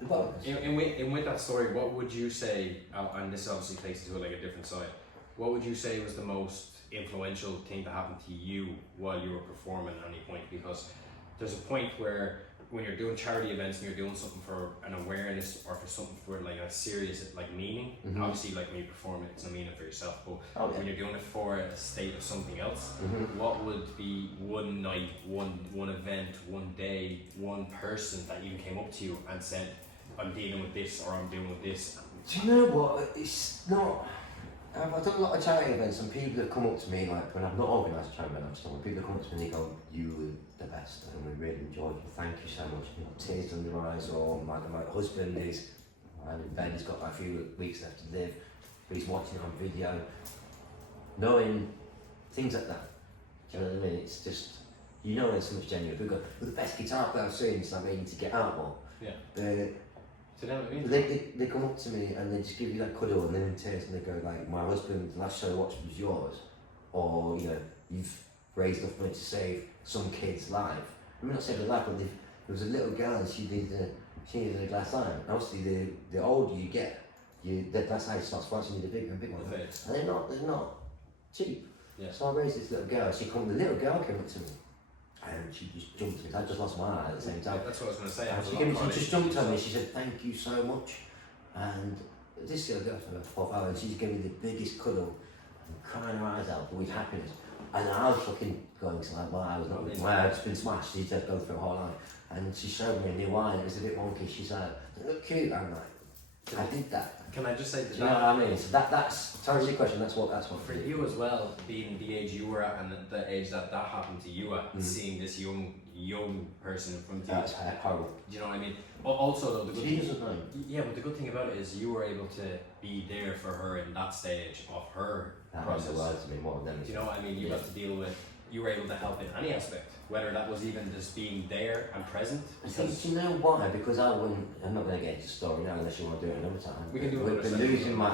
the bonus. In with that story, what would you say, and this obviously takes it to like a different side, what would you say was the most influential thing that happened to you while you were performing at any point? Because there's a point where when you're doing charity events and you're doing something for an awareness or for something for like a serious like meaning, obviously like when you perform it, it's a meaning for yourself, but when you're doing it for a state of something else, what would be one night, one event, one day, one person that even came up to you and said, I'm dealing with this or I'm dealing with this? Do you know what? It's not. I've done a lot of charity events, and people have come up to me, like when I've not organised a charity event, people have come up to me and they go, "You were the best, and we really enjoyed you. Thank you so much." You know, tears in their eyes, or my husband is, I'm in bed, he's got like a few weeks left to live, but he's watching it on video, knowing things like that. Do you know what I mean? It's just, you know, there's so much genuine. People go, "Well, the best guitar player I've seen, so I need to get out more." Yeah. But they come up to me and they just give you that cuddle, and then in tears, and they go like, "My husband, the last show I watched was yours," or you know, "You've raised enough money to save some kid's life." I mean, not save their life, but there was a little girl and she needed a glass eye. And obviously, the older you get, the glass eye starts sponsoring you the bigger and bigger one, and they're not cheap. Yeah. So I raised this little girl. The little girl came up to me. And she just jumped to me. I just lost my eye at the same time. Yeah, that's what I was going to say. She just jumped on me. She said, "Thank you so much." And this little girl for about 12 hours, and she just gave me the biggest cuddle and crying her eyes out with happiness. And I was fucking going to like, my eye had just been smashed. She'd just gone through a whole eye. And she showed me a new eye, and it was a bit wonky. She said, "They look cute." I'm like, I did that. Can I just say that? Do you know what I mean? So that's to answer your question. That's what for you as well, being the age you were at and the age that happened to you at, seeing this young person in front of you. That's horrible. Do you know what I mean? Also though, the good thing, but the good thing about it is you were able to be there for her in that stage of her That meant process. the world to me more than Do you know what I mean? You got to deal with, you were able to help in any aspect, whether that was even just being there and present. Do you know why? Because I'm not going to get into the story now unless you want to do it another time. We can do it We've another been second. losing my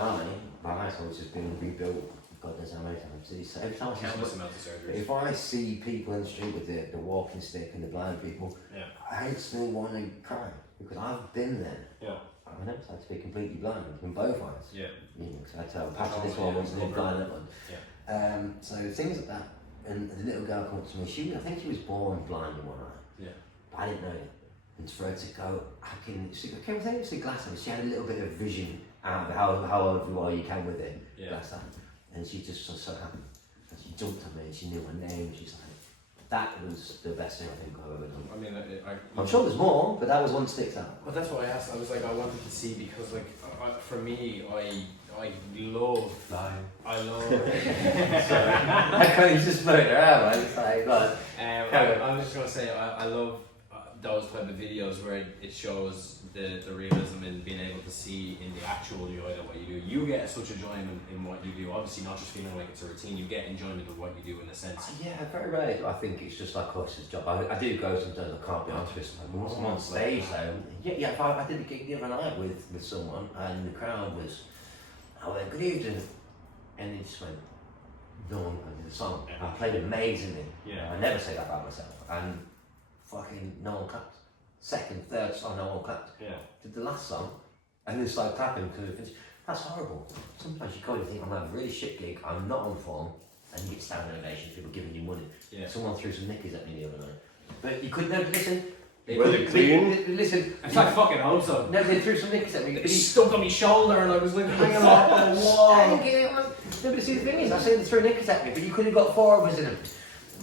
eyesight's just been rebuilt. God knows how many times. So every time I see Countless someone, amounts of surgeries. if I see people in the street with the walking stick and the blind people, Yeah. I instantly want to cry because I've been there. Yeah. I never had to be completely blind in both eyes. Yeah. You know, because I tell patch this one once and then blind that one. Yeah. So things like that. And the little girl came up to me. I think she was born blind in one eye. Yeah. But I didn't know it. And for her to go, she came with the glasses. She had a little bit of vision out of how well you can with it. Yeah. That's that. And she just was so happy. And she jumped on me and she knew my name. She's like, that was the best thing I think I've ever done. I mean, I'm sure there's more, but that was one that sticks out. Well, that's why I asked. I was like, I wanted to see because, like, for me, I love flying. I love. Sorry, I can't just float around. I just like, but I'm just gonna say I love those type of videos where it shows the realism in being able to see in the actual joy of what you do. You get such enjoyment in what you do. Obviously, not just feeling like it's a routine. You get enjoyment of what you do in a sense. yeah, very rarely. I think it's just like us, it's job. I do go sometimes. I can't be honest with you. Once I'm on stage though, yeah. I did a gig the other night with someone, and the crowd was, I went, good evening, and he just went, no one played the song. I played amazingly. Yeah. I never say that about myself. And fucking no one clapped. Second, third song, no one clapped. Yeah. Did the last song, and then started clapping because it finished. That's horrible. Sometimes you can't even think I'm having a really shit gig, I'm not on form, and you get standing ovations, people giving you money. Yeah. Someone threw some knickers at me the other night. But you couldn't, no, listen. Was it clean? Listen. It's like fucking hope so. No, they threw some knickers at me. It stuck on my shoulder and I was like hanging off the wall. No, but see, the thing is, I said they threw knickers at me, but you could have got 4 of us in them.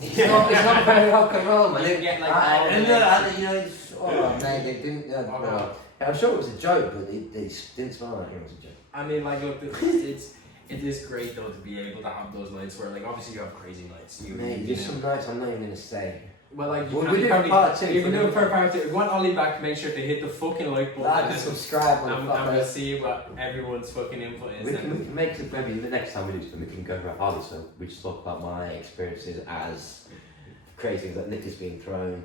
It's not very rock and roll, man. You didn't get, like, Man, they didn't. No. I'm sure it was a joke, but they didn't smell like it was a joke. I mean, like, look, it is great though to be able to have those nights where, like, obviously you have crazy nights. Mate, just some nights I'm not even gonna stay. Well, like, We're doing part 2. You can do it for part 2. If you want Ollie back, make sure to hit the fucking like button. Like and subscribe, and we'll see what everyone's fucking input is. We can make it, maybe the next time we do something, we can go about Ollie, so we just talk about my experiences as crazy things like knickers being thrown,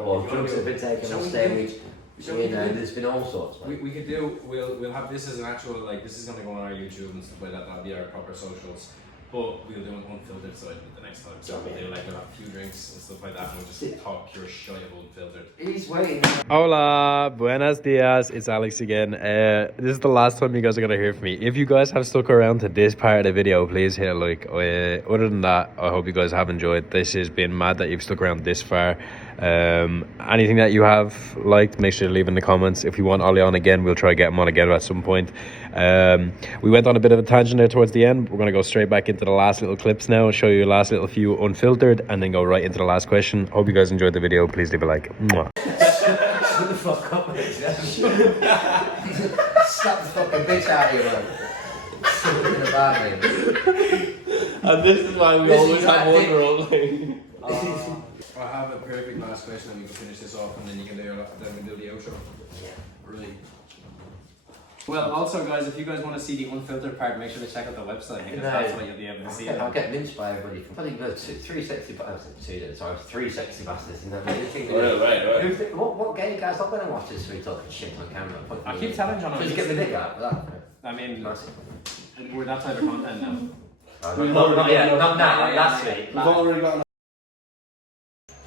or drugs that have been taken on stage. You know, there's been all sorts. We could do. We'll have this as an actual, like, this is gonna go on our YouTube and stuff like that. That'll be our proper socials. But we'll do an unfiltered side the next time. So we'll have a few drinks and stuff like that, and we'll just talk pure shit of unfiltered. He's waiting. Hola, buenos dias, it's Alex again. This is the last time you guys are going to hear from me. If you guys have stuck around to this part of the video, please hit a like. Other than that, I hope you guys have enjoyed. This has been mad that you've stuck around this far. Anything that you have liked, make sure to leave in the comments. If you want Ollie on again, we'll try to get him on again at some point. We went on a bit of a tangent there towards the end. We're going to go straight back into the last little clips now and show you the last little few unfiltered, and then go right into the last question. Hope you guys enjoyed the video. Please leave a like. Mwah. Shut the fuck up, mate. Slap the fucking bitch out of you, man. Something about me. And this is why we This always is have like one rule. I have a perfect last question, and we can finish this off, and then you can do the outro. Yeah. Really. Well, also, guys, if you guys want to see the unfiltered part, make sure to check out the website, because that's what you'll be able to see. I'll get lynched by everybody. Probably about 3 sexy bastards. 3 sexy bastards. And Right. What gay guys not going to watch this? We talking shit on camera. I keep telling John. Just get the dick out for that. I mean, Massive. we're that type of content now. Not yet. Not now. Last week. We've already got.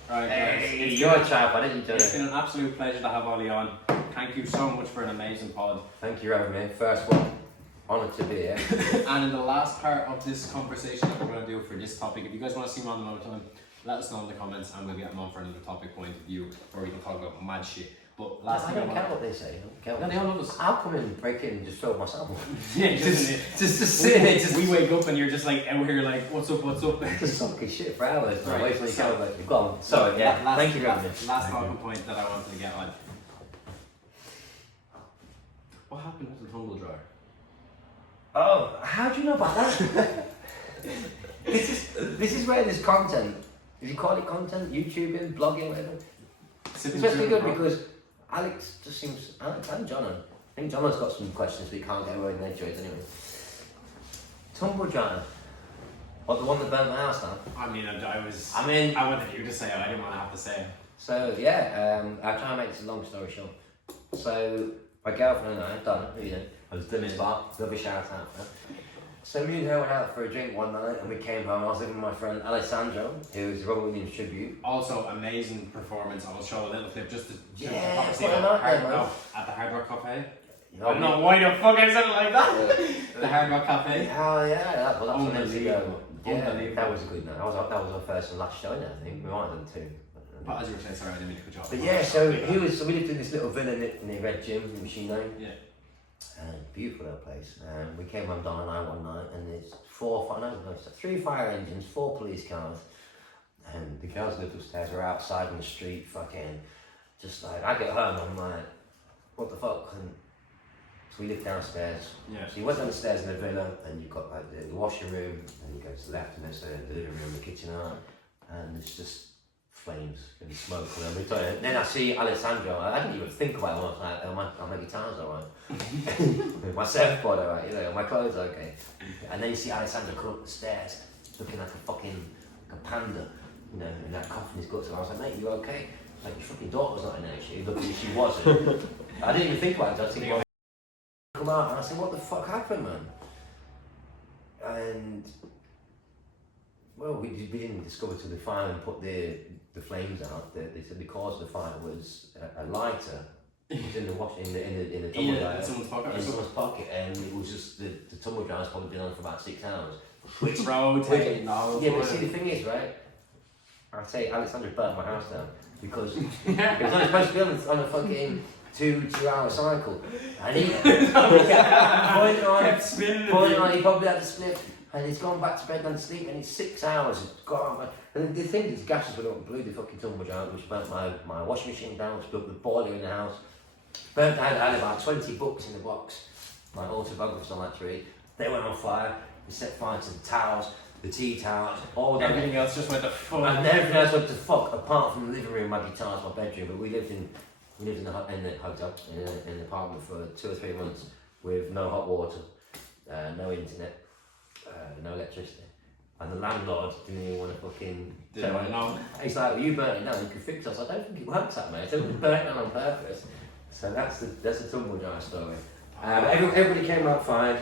Alright, Hey, guys. you're a chap. I didn't enjoy It's it. been an absolute pleasure to have Ollie on. Thank you so much for an amazing pod. Thank you for having me. First one. Honoured to be here. And in the last part of this conversation that we're going to do for this topic, if you guys want to see him on another time, let us know in the comments, and we'll get him on for another topic point of view where we can talk about mad shit. But last I thing don't care what they say. No, they all love us. I'll come in, break in, and just film myself. Yeah, just sit here. Just we wake up and you're just like out here like, what's up? just talking shit for hours. Right, Wait till you so- come back. You've gone. Sorry, yeah. Thank you for having me. Last talking point that I wanted to get on. What happened with the tumble dryer? Oh, how do you know about that? this is where there's content. If you call it content, YouTubing, blogging, whatever. It's especially good because Alex just seems, Alex and Jono think Jonos got some questions, but he can't get away with their choice anyway. Tumble dryer. What, the one that burnt my house down? I mean, I wanted you to say it, I didn't want to have to say it. So yeah, I'll try and make this a long story short. So my girlfriend and I, Donna, who you know, I was doing this bar, love a shout out for her. So me and her went out for a drink one night and we came home. I was living with my friend Alessandro, who is Robert Williams tribute. Also, amazing performance. I'll show a little clip just to Yeah, see quite a night there, man. at the Hard Rock Cafe. You I don't know why the fuck I said it like that. Yeah. The Hard Rock Cafe. Oh yeah, that was Unbelievable. Yeah, Unbelievable. that was a good night. That was our first and last show, I think. We might have done two. But as you were saying, sorry, I didn't mean to cut you off. But yeah, so we lived in this little villa near Red Gym in Machine Lane. Yeah. Beautiful little place. We came home, Don and I, one night, and there's 3 fire engines, 4 police cars, and the girls lived upstairs were outside on the street, fucking, just like, I get home, I'm like, what the fuck? And so we lived downstairs. Yeah. So you went downstairs in the villa, and you've got like the washing room, and you go to the left, and there's the living room, the kitchen, and it's just flames and smoke and everything. Then I see Alessandro. I didn't even think about it. I was like, oh, my guitar's alright. My surfboard alright, you know, my clothes okay. And then you see Alessandro come up the stairs looking like a panda, you know, and that cough in his guts. And I was like, mate, you okay? Like, your fucking daughter's not in there. She looked as if she wasn't. I didn't even think about it. I was thinking, well, come out. And I said, what the fuck happened, man? And well, we didn't discover till the fire and put the flames out. They said the cause of the fire was a lighter. It was in the tumble dryer. In someone's pocket. In someone's pocket, and it was just the tumble dryer's probably been on for about 6 hours. Which rotating. Yeah, but see the thing is, right? I say Alexander burnt my house down because it was only supposed to be on a fucking 2-hour cycle, and he pointing on, he probably had to split. And he's gone back to bed and sleep, and it's 6 hours. It's gone. And the thing is, gases went up and blew the fucking tumble dryer, which burnt my washing machine down, which built the boiler in the house. I had about 20 books in the box, my autobiographies on that tree. They went on fire. We set fire to the towels, the tea towels, all that. Everything else just went to fuck. And everything else went to fuck, apart from the living room, my guitars, my bedroom. But we lived in the hotel, in an apartment for 2 or 3 months with no hot water, no internet. No electricity, and the landlord didn't even want to fucking. He's like, well, you burnt it down, you can fix us. I don't think it works that, mate. It was burnt down on purpose. So that's the tumble dryer story. Everybody came out fine.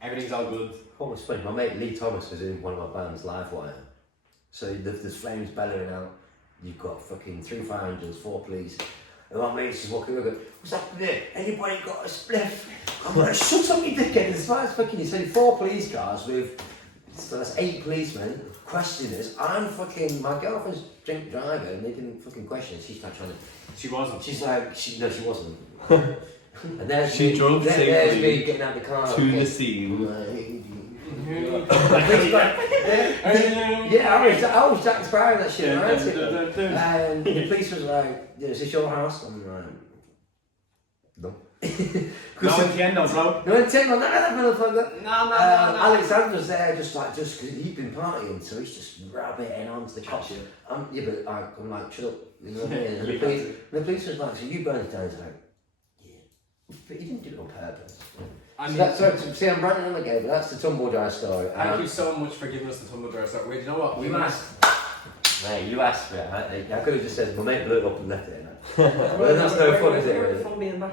Everything's all good. What was funny? My mate Lee Thomas was in one of my bands, Livewire. So there's flames bellowing out. You've got fucking 3 fire engines, 4 police. And my mate's just walking over, what's happening there? Anybody got a spliff? I'm like, shut up, you dickhead. As far as fucking, he's 4 police cars with, so that's 8 policemen questioning us. I'm fucking, my girlfriend's drink driver and they didn't fucking question it. She's like trying to. She wasn't. She's like, no, she wasn't. And there's She drove there's safely me getting out of the car. to the scene. Yeah, I was Jack Sparrow that shit, right? And the police was like, is this your house? I'm like, no. No entiendo, bro. No entiendo, nada that motherfucker. No. Alexander's there just because he'd been partying, so he's just rabbiting onto the cops. Yeah, but I'm like, shut up, you know what I mean? And the police was like, so you burned it down? He's like, yeah. But he didn't do it on purpose. See, I'm running on again, but that's the tumble dryer story. Thank you so much for giving us the tumble dryer story. Wait, you know what? You asked. Mate, you asked for it. I could have just said, my mate blew it up and left it in it. Well, that's no fun, is it, really?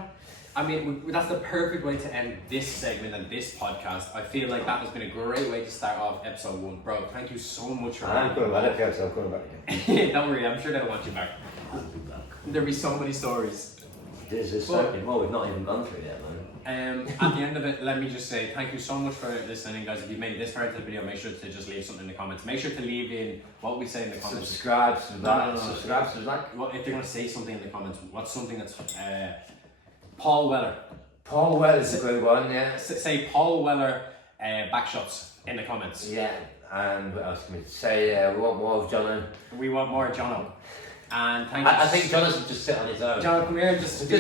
I mean, that's the perfect way to end this segment and this podcast. I feel like that has been a great way to start off episode 1. Bro, thank you so much for I'm coming back. Okay, so I'm coming back again. Don't worry, I'm sure they'll want you back. I'll be back. There'll be so many stories. This is something more we've not even gone through yet, man. At the end of it, let me just say thank you so much for listening, guys. If you've made it this far into the video, make sure to just leave something in the comments. Make sure to leave in what we say in the comments. Subscribe to that. No. Subscribe to that. Well, if you're going to say something in the comments, what's something that's Paul Weller. Paul Weller's a good one, yeah. Say Paul Weller backshots in the comments. Yeah, and what else can we say? We want more of Jono. We want more of Jono. And thank you. I think Jonas would just sit on his own. Jono, come here, just sit on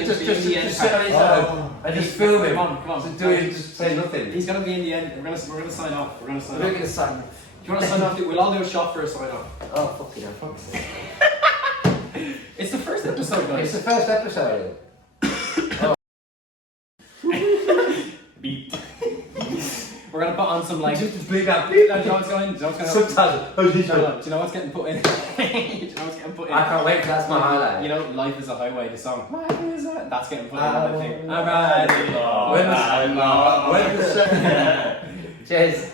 his own and just film him. Come on. Just say nothing. He's gonna be in the end. We're gonna sign off. We're gonna sign off. sign. Do you want to sign off? We'll all do a shot for a sign off. Oh fucking hell! It's the first episode, guys. It's the first episode. Beep. We're gonna put on some like. Just bleep out. No, do you know what's going? Do you know what's going? Subtitles. No, do you know what's getting put in? Do you know what's getting put in? I can't wait. That's my highlight. You know, Life is a Highway. The song. Life is a. That's getting put in the thing. Alright. Cheers.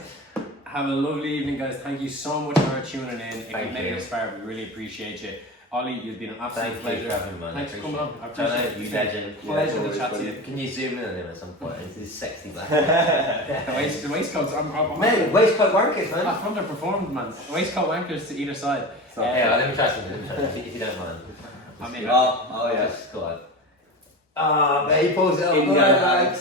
Have a lovely evening, guys. Thank you so much for tuning in. If Thank you made you. it this far, we really appreciate you. Ollie, you've been an absolute Thank pleasure. you for having me, man. Thanks for coming on. I Jono, appreciate you it. legend. Pleasure to chat to you. Can you zoom in on him at some point? Into this sexy black. The waistcoats. Man, waistcoat wankers, man. I've underperformed, man. Waistcoat wankers to either side. Yeah, let me try something. If you don't mind. I mean, Oh yes, go on. Ah, mate, he pulls it up.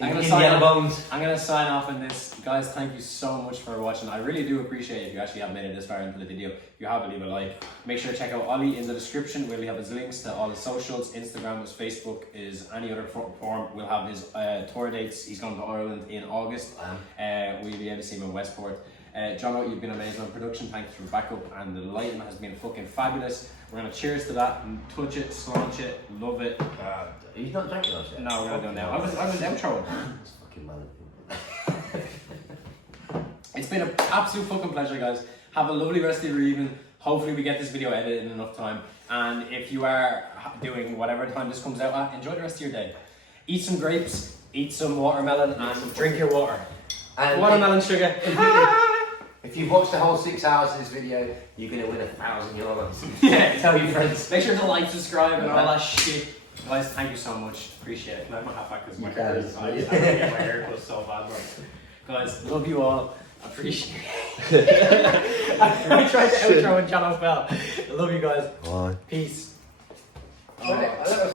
I'm gonna sign off on this, guys. Thank you so much for watching. I really do appreciate it if you actually have made it this far into the video. If you have, leave a like. Make sure to check out Ollie in the description. We'll have his links to all his socials. Instagram, his Facebook, is any other form. We'll have his tour dates. He's going to Ireland in August. We'll be able to see him in Westport. Jono, you've been amazing on production. Thanks for backup, and the lighting has been fucking fabulous. We're gonna cheers to that and touch it, slaunch it, love it. He's not drinking us yet. No, we're gonna do it now. I was outroing. It's fucking mad. It's been an absolute fucking pleasure, guys. Have a lovely rest of your evening. Hopefully we get this video edited in enough time. And if you are doing whatever time this comes out at, enjoy the rest of your day. Eat some grapes, eat some watermelon, and drink your water. And Watermelon sugar. if you've watched the whole 6 hours of this video, you're gonna win €1,000. Yeah. Tell your friends. Make sure to like, subscribe, and all that shit. Guys, thank you so much. Appreciate it. Can I have my hat back because my hair is. I need to get my hair cut so bad, bro. Guys, love you all. Appreciate it. I tried to outro and Jono fell. I love you guys. Bye. Peace. I